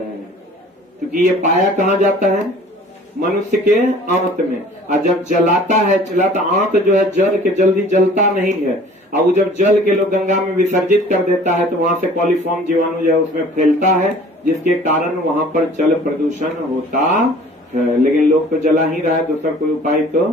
क्योंकि ये पाया कहाँ जाता है? मनुष्य के आंत में। और जब जलाता है चलाता आंत जो है जल के जल्दी जलता नहीं है, और वो जब जल के लोग गंगा में विसर्जित कर देता है तो वहां से कॉलीफॉर्म जीवाणु जो है उसमें फैलता है, जिसके कारण वहां पर जल प्रदूषण होता है। लेकिन लोग तो जला ही रहा है, दूसरा कोई उपाय तो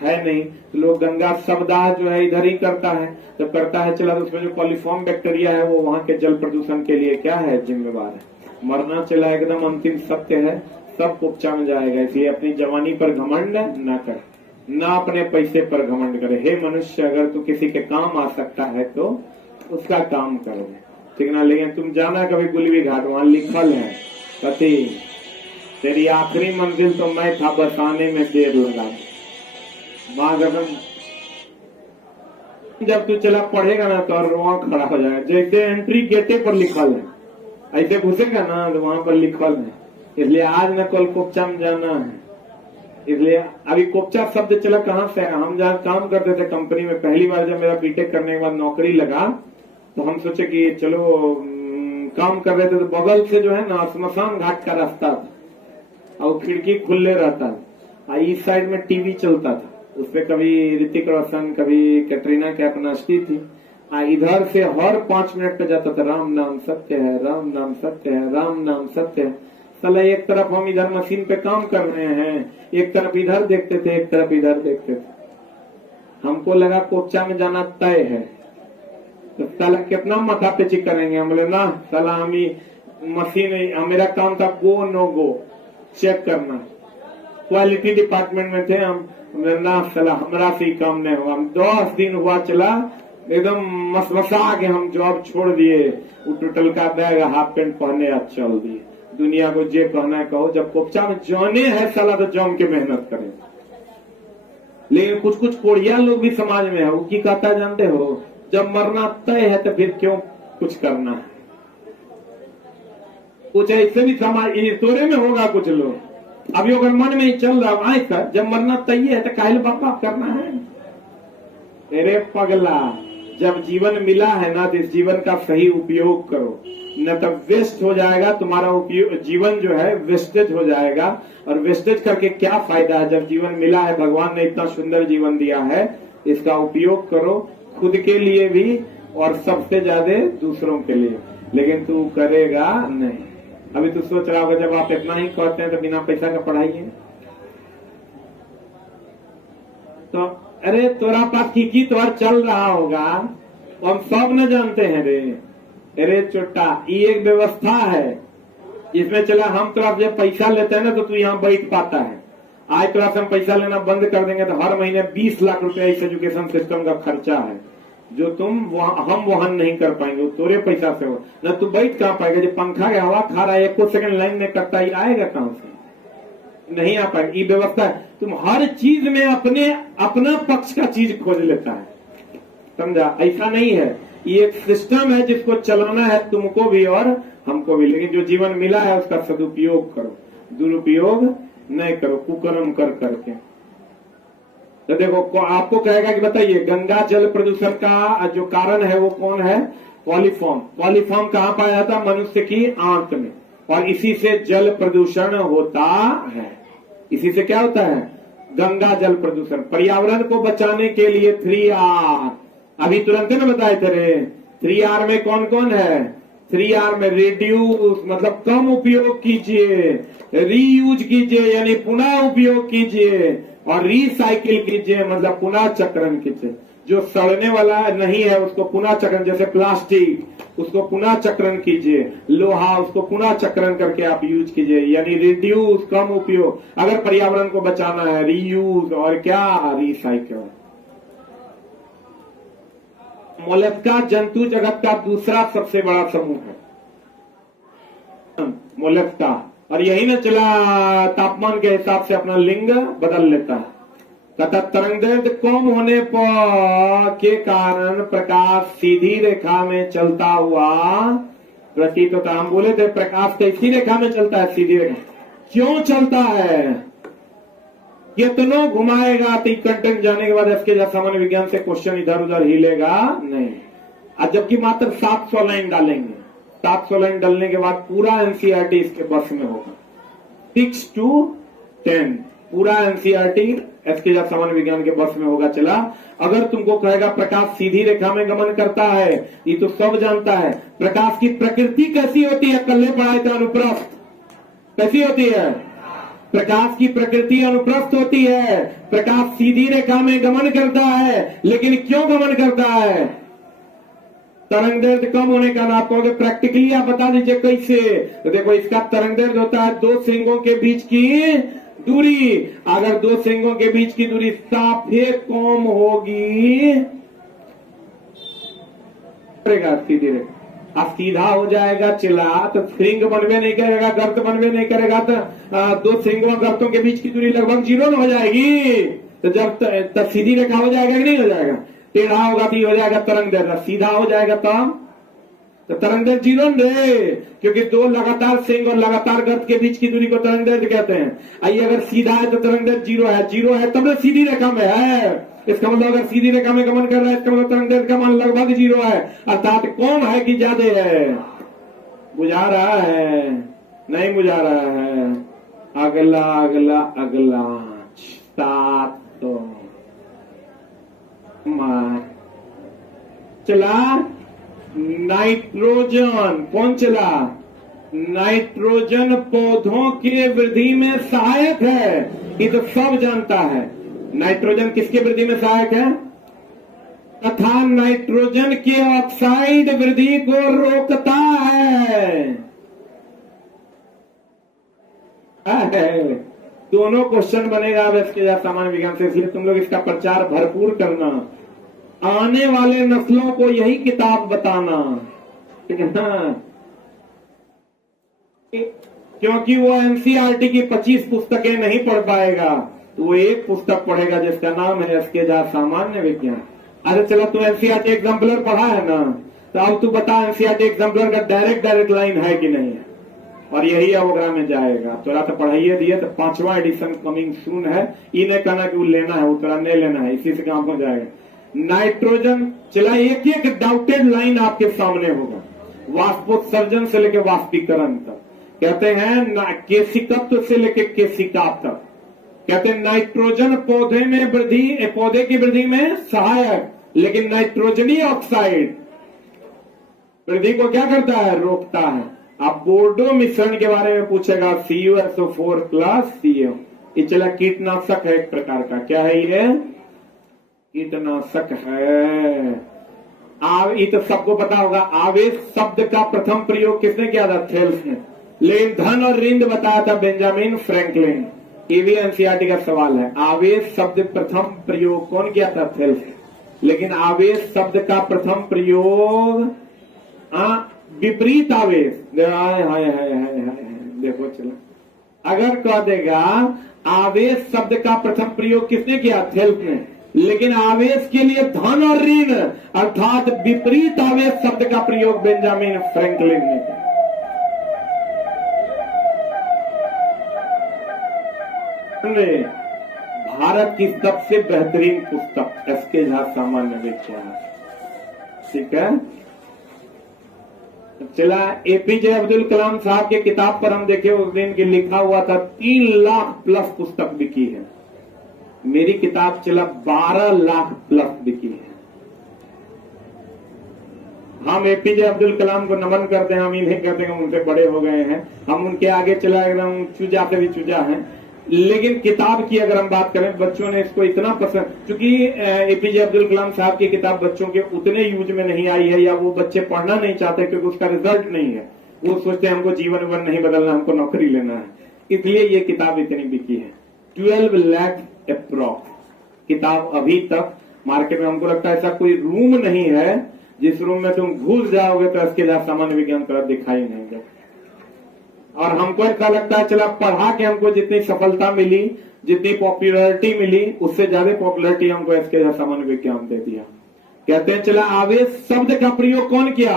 है नहीं। तो लोग गंगा शवदाह जो है इधर ही करता है, जब करता है चला तो उसमें जो कॉलीफॉर्म बैक्टीरिया है वो वहां के जल प्रदूषण के लिए क्या है? जिम्मेवार है। मरना चला एकदम अंतिम सत्य है, सब कुपचा में जाएगा। इसलिए अपनी जवानी पर घमंड न कर, ना अपने पैसे पर घमंड करे। हे मनुष्य, अगर तू किसी के काम आ सकता है तो उसका काम करो, ठीक ना? लेकिन तुम जाना कभी गुलवी घाट, वहां लिखल है पति तेरी आखिरी मंजिल तो मैं था, बस आने में देर लगा। माँ कसम, जब तू चला पढ़ेगा ना तो वहां खड़ा हो जाएगा। जैसे एंट्री गेटे पर लिखल है, ऐसे घुसेगा ना तो वहां पर लिखल है। इसलिए आज न कल कोपचा में जाना है। इसलिए अभी कोपचा शब्द चला कहाँ से है? हम जहाँ काम करते थे कंपनी में, पहली बार जब मेरा बीटेक करने के बाद नौकरी लगा तो हम सोचे कि चलो काम कर रहे थे, तो बगल से जो है ना श्मशान घाट का रास्ता था और खिड़की खुले रहता था। इस साइड में टीवी चलता था, उसपे कभी ऋतिक रोशन कभी कैटरीना कैफ नाचती थी। इधर से हर 5 मिनट पे जाता था, राम नाम सत्य है, राम नाम सत्य है, राम नाम सत्य है। साला एक तरफ हम इधर मशीन पे काम कर रहे हैं, एक तरफ इधर देखते थे, एक तरफ इधर देखते थे। हमको लगा कोपचा में जाना तय है, तो साला कितना माथा पेची करेंगे। हम बोले ना साला, हम ही मशीन, मेरा काम था गो नो गो चेक करना। क्वालिटी डिपार्टमेंट में थे हम ना, साला हमारा से ही काम नहीं हुआ। हम 10 दिन हुआ चला, एकदम मसमसा के हम जॉब छोड़ दिए। वो टोटल का बैग हाफ पेंट पहने आज चल दिए। दुनिया को जे कहना है कहो, जब कोपचा में जाने है साला तो जम के मेहनत करें। लेकिन कुछ कुछ कोढ़िया लोग भी समाज में है, वो की कहता जानते हो? जब मरना तय है तो फिर क्यों कुछ करना है? कुछ ऐसे भी समाज तोरे में होगा कुछ लोग। अभी अगर मन में ही चल रहा है सर, जब मरना तय है तो काहे बाप करना है? अरे पगला, जब जीवन मिला है ना तो इस जीवन का सही उपयोग करो, न तो वेस्ट हो जाएगा तुम्हारा उपयोग। जीवन जो है वेस्टेज हो जाएगा, और वेस्टेज करके क्या फायदा है? जब जीवन मिला है, भगवान ने इतना सुंदर जीवन दिया है, इसका उपयोग करो खुद के लिए भी और सबसे ज्यादा दूसरों के लिए। लेकिन तू करेगा नहीं। अभी तू सोच रहा होगा जब आप इतना ही कहते हैं तो बिना पैसा का पढ़ाई है तो अरे तोरा पास की तोहर चल रहा होगा, हम सब न जानते हैं रे। अरे चोटा, ये एक व्यवस्था है, इसमें चला हम तोरा से पैसा लेते हैं ना तो तू यहाँ बैठ पाता है। आज तोरा से हम पैसा लेना बंद कर देंगे तो हर महीने 20 लाख रुपया इस एजुकेशन सिस्टम का खर्चा है, जो तुम हम वहन नहीं कर पाएंगे। तोरे पैसा से हो ना, तू बैठ कहाँ पाएगा? जो पंखा के हवा खा रहा है, 1 सेकंड लाइन में करता ही आएगा कहां से? नहीं आ पाएगा। ये व्यवस्था है, तुम हर चीज में अपना पक्ष का चीज खोज लेता है, समझा? ऐसा नहीं है, ये एक सिस्टम है जिसको चलाना है तुमको भी और हमको भी। लेकिन जो जीवन मिला है उसका सदुपयोग करो, दुरुपयोग नहीं करो कुकर्म कर करके। तो देखो आपको कहेगा कि बताइए गंगा जल प्रदूषण का जो कारण है वो कौन है? कॉलीफॉर्म। कॉलीफॉर्म कहाँ पाया जाता है? मनुष्य की आंत में, और इसी से जल प्रदूषण होता है। इसी से क्या होता है? गंगा जल प्रदूषण। पर्यावरण को बचाने के लिए 3R, अभी तुरंत में बताए थे रे। 3R में कौन कौन है? 3R में रिड्यूस मतलब कम उपयोग कीजिए, रीयूज कीजिए यानी पुनः उपयोग कीजिए, और रिसाइकिल कीजिए मतलब पुनः चक्रण कीजिए। जो सड़ने वाला नहीं है उसको पुनः चक्रण, जैसे प्लास्टिक उसको पुनः चक्रण कीजिए, लोहा उसको पुनः चक्रण करके आप यूज कीजिए, यानी रिड्यूस कम उपयोग। अगर पर्यावरण को बचाना है रीयूज और क्या रिसाइकिल। मोलस्का जंतु जगत का दूसरा सबसे बड़ा समूह है मोलस्का, और यही न चला तापमान के हिसाब से अपना लिंग बदल लेता है। तथा तरंगदैर्घ्य कम होने पर के कारण प्रकाश सीधी रेखा में चलता हुआ प्रतीत होता। हम बोले थे प्रकाश कैसी रेखा में चलता है? सीधी रेखा। क्यों चलता है, कितनों घुमाएगा तो कंटेंट जाने के बाद इसके सामान्य विज्ञान से क्वेश्चन इधर उधर हिलेगा नहीं। और जबकि मात्र 700 लाइन डालेंगे, 700 लाइन डालने के बाद पूरा एनसीईआरटी इसके बस में होगा। 6 to 10 पूरा एनसीईआरटी इसके सामान्य विज्ञान के बस में होगा। चला, अगर तुमको कहेगा प्रकाश सीधी रेखा में गमन करता है, ये तो सब जानता है। प्रकाश की प्रकृति कैसी होती है, कल पढ़ाए थे, अनुप्रस्थ कैसी होती है, प्रकाश की प्रकृति अनुप्रस्थ होती है। प्रकाश सीधी रेखा में गमन करता है, लेकिन क्यों गमन करता है, तरंग दैर्ध्य कम होने का। आप कहोगे प्रैक्टिकली आप बता दीजिए कैसे, तो देखो इसका तरंग दैर्ध्य होता है दो श्रृंगों के बीच की दूरी। अगर दो श्रृंगों के बीच की दूरी साफे कम होगी, सीधी रेखा अब सीधा हो जाएगा चला, तो श्रृंग बनवे नहीं करेगा, गर्त बनवे नहीं करेगा, तो दो श्रृंगों गर्तों के बीच की दूरी लगभग 0 हो जाएगी। तो जब तब सीधी रेखा हो जाएगा कि नहीं हो जाएगा, टेढ़ा होगा भी हो जाएगा तरंग दैर्ध्य, सीधा हो जाएगा तो तरंग दैर्ध्य 0 रे, क्योंकि दो लगातार श्रृंग और लगातार गर्त के बीच की दूरी को तरंग दैर्ध्य कहते हैं। आइए, अगर सीधा है तो तरंग दैर्ध्य 0 है, 0 है तब तो सीधी रेखा में है। इसका मतलब अगर सीधी रेखा में गमन कर रहा है, इसका मतलब तरंग दैर्ध्य का मान लगभग 0 है, अर्थात कम है कि ज्यादा है। बुझा रहा है, नहीं बुझा रहा है। अगला अगला अगला 7 चला, नाइट्रोजन कौन चला, नाइट्रोजन पौधों के वृद्धि में सहायक है, ये तो सब जानता है। नाइट्रोजन किसके वृद्धि में सहायक है, तथा नाइट्रोजन के ऑक्साइड वृद्धि को रोकता है। दोनों क्वेश्चन बनेगा अब इसके सामान्य विज्ञान से, इसलिए तुम लोग इसका प्रचार भरपूर करना, आने वाले नस्लों को यही किताब बताना, ठीक है ना, क्योंकि वो एनसीईआरटी की 25 पुस्तकें नहीं पढ़ पाएगा, तो वो एक पुस्तक पढ़ेगा जिसका नाम है इसके सामान्य विज्ञान। अरे चलो, तू एनसीईआरटी एग्जाम्पलर पढ़ा है ना, तो अब तू बता एनसीईआरटी एग्जाम्पलर का डायरेक्ट लाइन है कि नहीं है, और यही अवग्रह में जाएगा। तोरा तो पढ़ाइए दिए, तो 5वां एडिशन कमिंग सून है, इन्हें कहना कि वो लेना है, वो तोरा नहीं लेना है, इसी से काम हो जाएगा। नाइट्रोजन चला, एक एक डाउटेड लाइन आपके सामने होगा, वाष्पोत्सर्जन से लेकर वाष्पीकरण तक। कहते हैं केशिकत्व से लेकर केशिका तक। कहते हैं नाइट्रोजन पौधे की वृद्धि में सहायक, लेकिन नाइट्रोजनी ऑक्साइड वृद्धि को क्या करता है, रोकता है। आप बोर्डो मिश्रण के बारे में पूछेगा, CuSO4 + CO, ये चला कीटनाशक है एक प्रकार का। क्या है ये, कीटनाशक है। ये तो सबको पता होगा। आवेश शब्द का प्रथम प्रयोग किसने किया था, थेल्स ने। लेकिन धन और रिंद बताया था बेंजामिन फ्रैंकलिन। ये भी एनसीईआरटी का सवाल है। आवेश शब्द प्रथम प्रयोग कौन किया था, थेल्स। लेकिन आवेश शब्द का प्रथम प्रयोग विपरीत आवेश, देखो चलो, अगर कह देगा आवेश शब्द का प्रथम प्रयोग किसने किया, थेल्स ने, लेकिन आवेश के लिए धन और ऋण अर्थात विपरीत आवेश शब्द का प्रयोग बेंजामिन फ्रैंकलिन ने किया। भारत की सबसे बेहतरीन पुस्तक एसके झा सामान्य विज्ञान, ठीक है। चला, एपीजे अब्दुल कलाम साहब के किताब पर हम देखे, उस दिन की लिखा हुआ था 3 लाख प्लस पुस्तक बिकी है। मेरी किताब चला 12 लाख प्लस बिकी है। हम एपीजे अब्दुल कलाम को नमन करते हैं, हम इन्हें कहते हैं, उनसे बड़े हो गए हैं, हम उनके आगे चला एकदम चूजा से भी चूजा है। लेकिन किताब की अगर हम बात करें, बच्चों ने इसको इतना पसंद, क्योंकि एपीजे अब्दुल कलाम साहब की किताब बच्चों के उतने यूज में नहीं आई है, या वो बच्चे पढ़ना नहीं चाहते क्योंकि उसका रिजल्ट नहीं है। वो सोचते हैं हमको जीवन वन नहीं बदलना, हमको नौकरी लेना है, इसलिए ये किताब इतनी बिकी है। 12 लाख अप्रॉक्स किताब अभी तक मार्केट में। हमको लगता है ऐसा कोई रूम नहीं है जिस रूम में तुम घुस जाओगे तो इसके साथ सामान्य विज्ञान तरह दिखाई नहीं देगा। और हमको ऐसा लगता है, चला पढ़ा के हमको जितनी सफलता मिली, जितनी पॉपुलैरिटी मिली, उससे ज्यादा पॉपुलैरिटी हमको इसके साथ सामान्य विज्ञान दे दिया। कहते हैं चला, आवेश शब्द का प्रयोग कौन किया,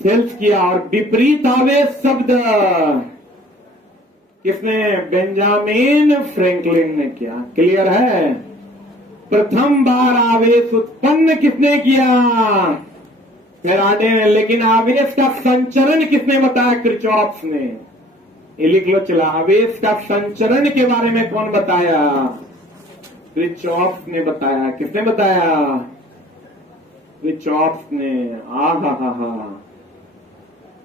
थेल्स किया, और विपरीत आवेश शब्द किसने? बेंजामिन फ्रैंकलिन ने किया। क्लियर है? प्रथम बार आवेश उत्पन्न किसने किया? फैराडे ने। लेकिन आवेश का संचरण किसने बताया? किरचॉफ ने। ये लिख लो चला, आवेश का संचरण के बारे में कौन बताया? किरचॉफ ने बताया। किसने बताया? किरचॉफ ने।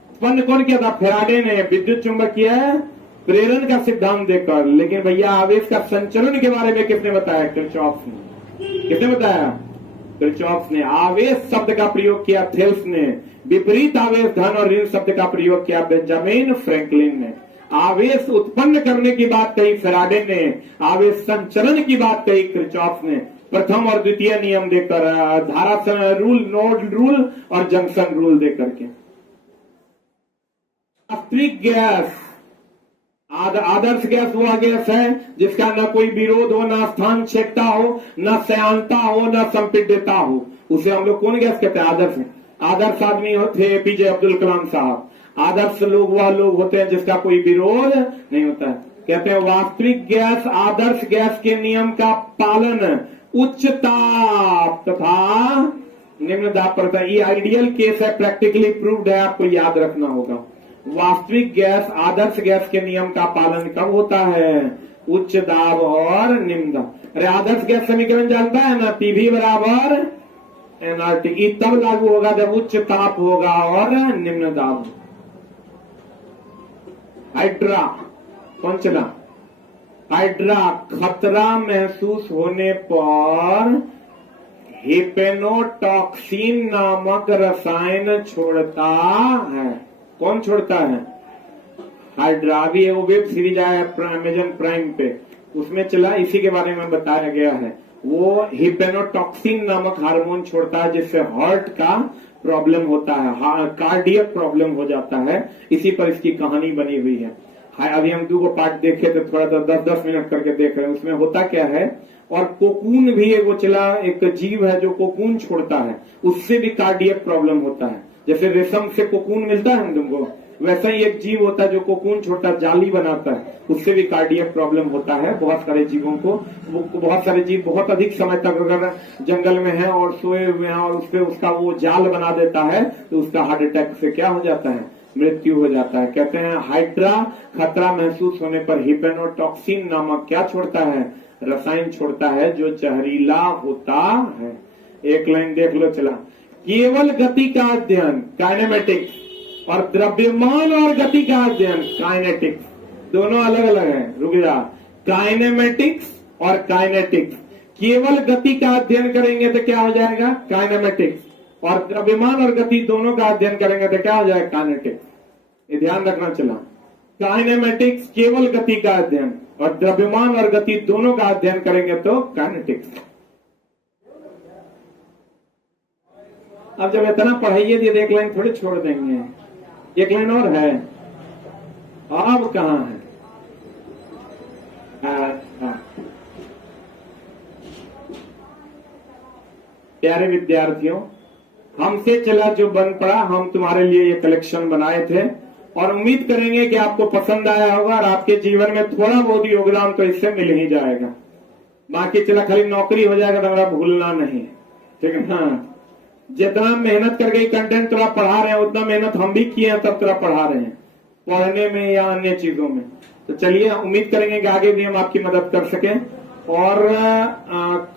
उत्पन्न कौन किया था? फैराडे ने, विद्युत चुंबकीय प्रेरण का सिद्धांत देकर। लेकिन भैया आवेश का संचरण के बारे में किसने बताया? किरचॉफ ने। किसने बताया? किरचॉफ ने। आवेश शब्द का प्रयोग किया थेल्स ने। विपरीत आवेश धन और ऋण शब्द का प्रयोग किया बेंजामिन फ्रैंकलिन ने। आवेश उत्पन्न करने की बात कही फैराडे ने, आवेश संचरण की बात कही किरचॉफ ने। प्रथम और द्वितीय नियम देकर, धारा रूल, नोड रूल और जंक्शन रूल देकर के। वास्तविक गैस, आदर्श गैस वह गैस है जिसका न कोई विरोध हो, न स्थान छेदता हो, न श्यानता हो, न संपीड्यता हो। उसे हम लोग कौन गैस कहते हैं? आदर्श। आदर्श आदमी होते एपीजे अब्दुल कलाम साहब। आदर्श लोग वह लोग होते हैं जिसका कोई विरोध नहीं होता है। कहते हैं वास्तविक गैस आदर्श गैस के नियम का पालन उच्च ताप तथा निम्न दाब पर होता है। ये आइडियल केस है, प्रैक्टिकली प्रूव्ड है, आपको याद रखना होगा। वास्तविक गैस आदर्श गैस के नियम का पालन कब होता है? उच्च दाब और निम्न दाब। अरे आदर्श गैस समीकरण जानता है ना? पीवी बराबर एनआरटी। तब लागू होगा जब उच्च ताप होगा और निम्न दाब। हाइड्रा कौन चला? हाइड्रा खतरा महसूस होने पर हिप्नोटॉक्सिन नामक रसायन छोड़ता है। कौन छोड़ता है? हाइड्रा। अभी वो वेब सीरीज आया है अमेजन प्राइम पे, उसमें चला, इसी के बारे में बताया गया है। वो हिप्नोटॉक्सिन नामक हार्मोन छोड़ता है जिससे हार्ट का प्रॉब्लम होता है, कार्डियक प्रॉब्लम हो जाता है। इसी पर इसकी कहानी बनी हुई है। अभी हम 2 पार्ट देखे तो थोड़ा 10-10 मिनट करके देख रहे हैं। उसमें होता क्या है? और कोकून भी वो चला, एक जीव है जो कोकून छोड़ता है, उससे भी कार्डियक प्रॉब्लम होता है। जैसे रेशम से कोकून मिलता है हम तुमको, वैसा ही एक जीव होता है जो कोकून छोड़ता है, जाली बनाता है, उससे भी कार्डियक प्रॉब्लम होता है बहुत सारे जीवों को। बहुत सारे जीव बहुत अधिक समय तक अगर जंगल में है और सोए हुए हैं और उसपे उसका वो जाल बना देता है तो उसका हार्ट अटैक से क्या हो जाता है? मृत्यु हो जाता है। कहते हैं हाइड्रा खतरा महसूस होने पर हिप्नोटॉक्सिन नामक क्या छोड़ता है? रसायन छोड़ता है जो जहरीला होता है। एक लाइन देख लो चला, केवल गति का अध्ययन काइनेमेटिक्स और द्रव्यमान और गति का अध्ययन काइनेटिक्स, दोनों अलग अलग है। रुक जा, काइनेमेटिक्स और काइनेटिक्स। केवल गति का अध्ययन करेंगे तो क्या हो जाएगा? काइनेमेटिक्स। और द्रव्यमान और गति दोनों का अध्ययन करेंगे तो क्या हो जाएगा? काइनेटिक्स। ये ध्यान रखना चला, काइनेमेटिक्स केवल गति का अध्ययन और द्रव्यमान और गति दोनों का अध्ययन करेंगे तो काइनेटिक्स। अब जब इतना पढ़ाइए तो एक लाइन थोड़ी छोड़ देंगे, एक लाइन और है। अब कहां है? प्यारे विद्यार्थियों, हमसे चला जो बन पड़ा, हम तुम्हारे लिए ये कलेक्शन बनाए थे और उम्मीद करेंगे कि आपको पसंद आया होगा और आपके जीवन में थोड़ा बहुत योगदान तो इससे मिल ही जाएगा। बाकी चला खाली नौकरी हो जाएगा तो हमारा भूलना नहीं, ठीक है ना? जितना मेहनत करके कंटेंट थोड़ा पढ़ा रहे हैं उतना मेहनत हम भी किए हैं, तब थोड़ा पढ़ा रहे हैं, पढ़ने में या अन्य चीजों में। तो चलिए उम्मीद करेंगे कि आगे भी हम आपकी मदद कर सकें। और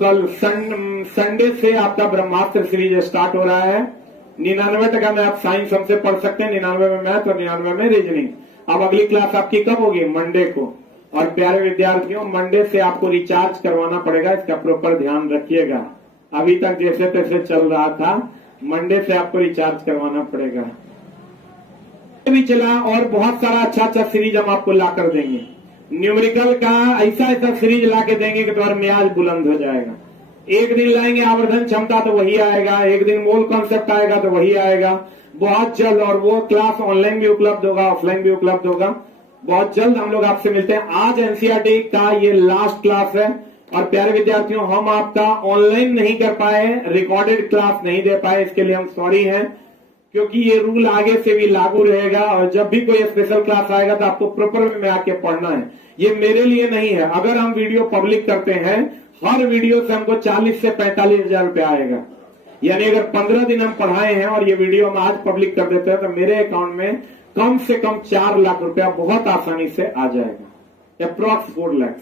कल संडे से आपका ब्रह्मास्त्र सीरीज स्टार्ट हो रहा है। 99% में आप साइंस हमसे पढ़ सकते हैं, 99 में मैथ और 99 में रीजनिंग। अब अगली क्लास आपकी कब होगी? मंडे को। और प्यारे विद्यार्थियों, मंडे से आपको रिचार्ज करवाना पड़ेगा, इसका प्रॉपर ध्यान रखिएगा। अभी तक जैसे तैसे चल रहा था, मंडे से आपको रिचार्ज करवाना पड़ेगा। भी चला और बहुत सारा अच्छा अच्छा सीरीज हम आपको ला कर देंगे। न्यूमेरिकल का ऐसा ऐसा सीरीज ला के देंगे कि तुम्हारा मियाज बुलंद हो जाएगा। एक दिन लाएंगे आवर्धन क्षमता तो वही आएगा, एक दिन मोल कॉन्सेप्ट आएगा तो वही आएगा बहुत जल्द। और वो क्लास ऑनलाइन भी उपलब्ध होगा, ऑफलाइन भी उपलब्ध होगा। बहुत जल्द हम लोग आपसे मिलते हैं। आज एनसीईआरटी का ये लास्ट क्लास है। और प्यारे विद्यार्थियों, हम आपका ऑनलाइन नहीं कर पाए, रिकॉर्डेड क्लास नहीं दे पाए, इसके लिए हम सॉरी हैं। क्योंकि ये रूल आगे से भी लागू रहेगा और जब भी कोई स्पेशल क्लास आएगा तो आपको प्रॉपर वे में आके पढ़ना है। ये मेरे लिए नहीं है। अगर हम वीडियो पब्लिक करते हैं, हर वीडियो से हमको 40 से 45 हजार रुपया आएगा। यानी अगर 15 दिन हम पढ़ाए हैं और ये वीडियो हम आज पब्लिक कर देते हैं तो मेरे अकाउंट में कम से कम 4 लाख रुपया बहुत आसानी से आ जाएगा, अप्रॉक्स 4 लाख।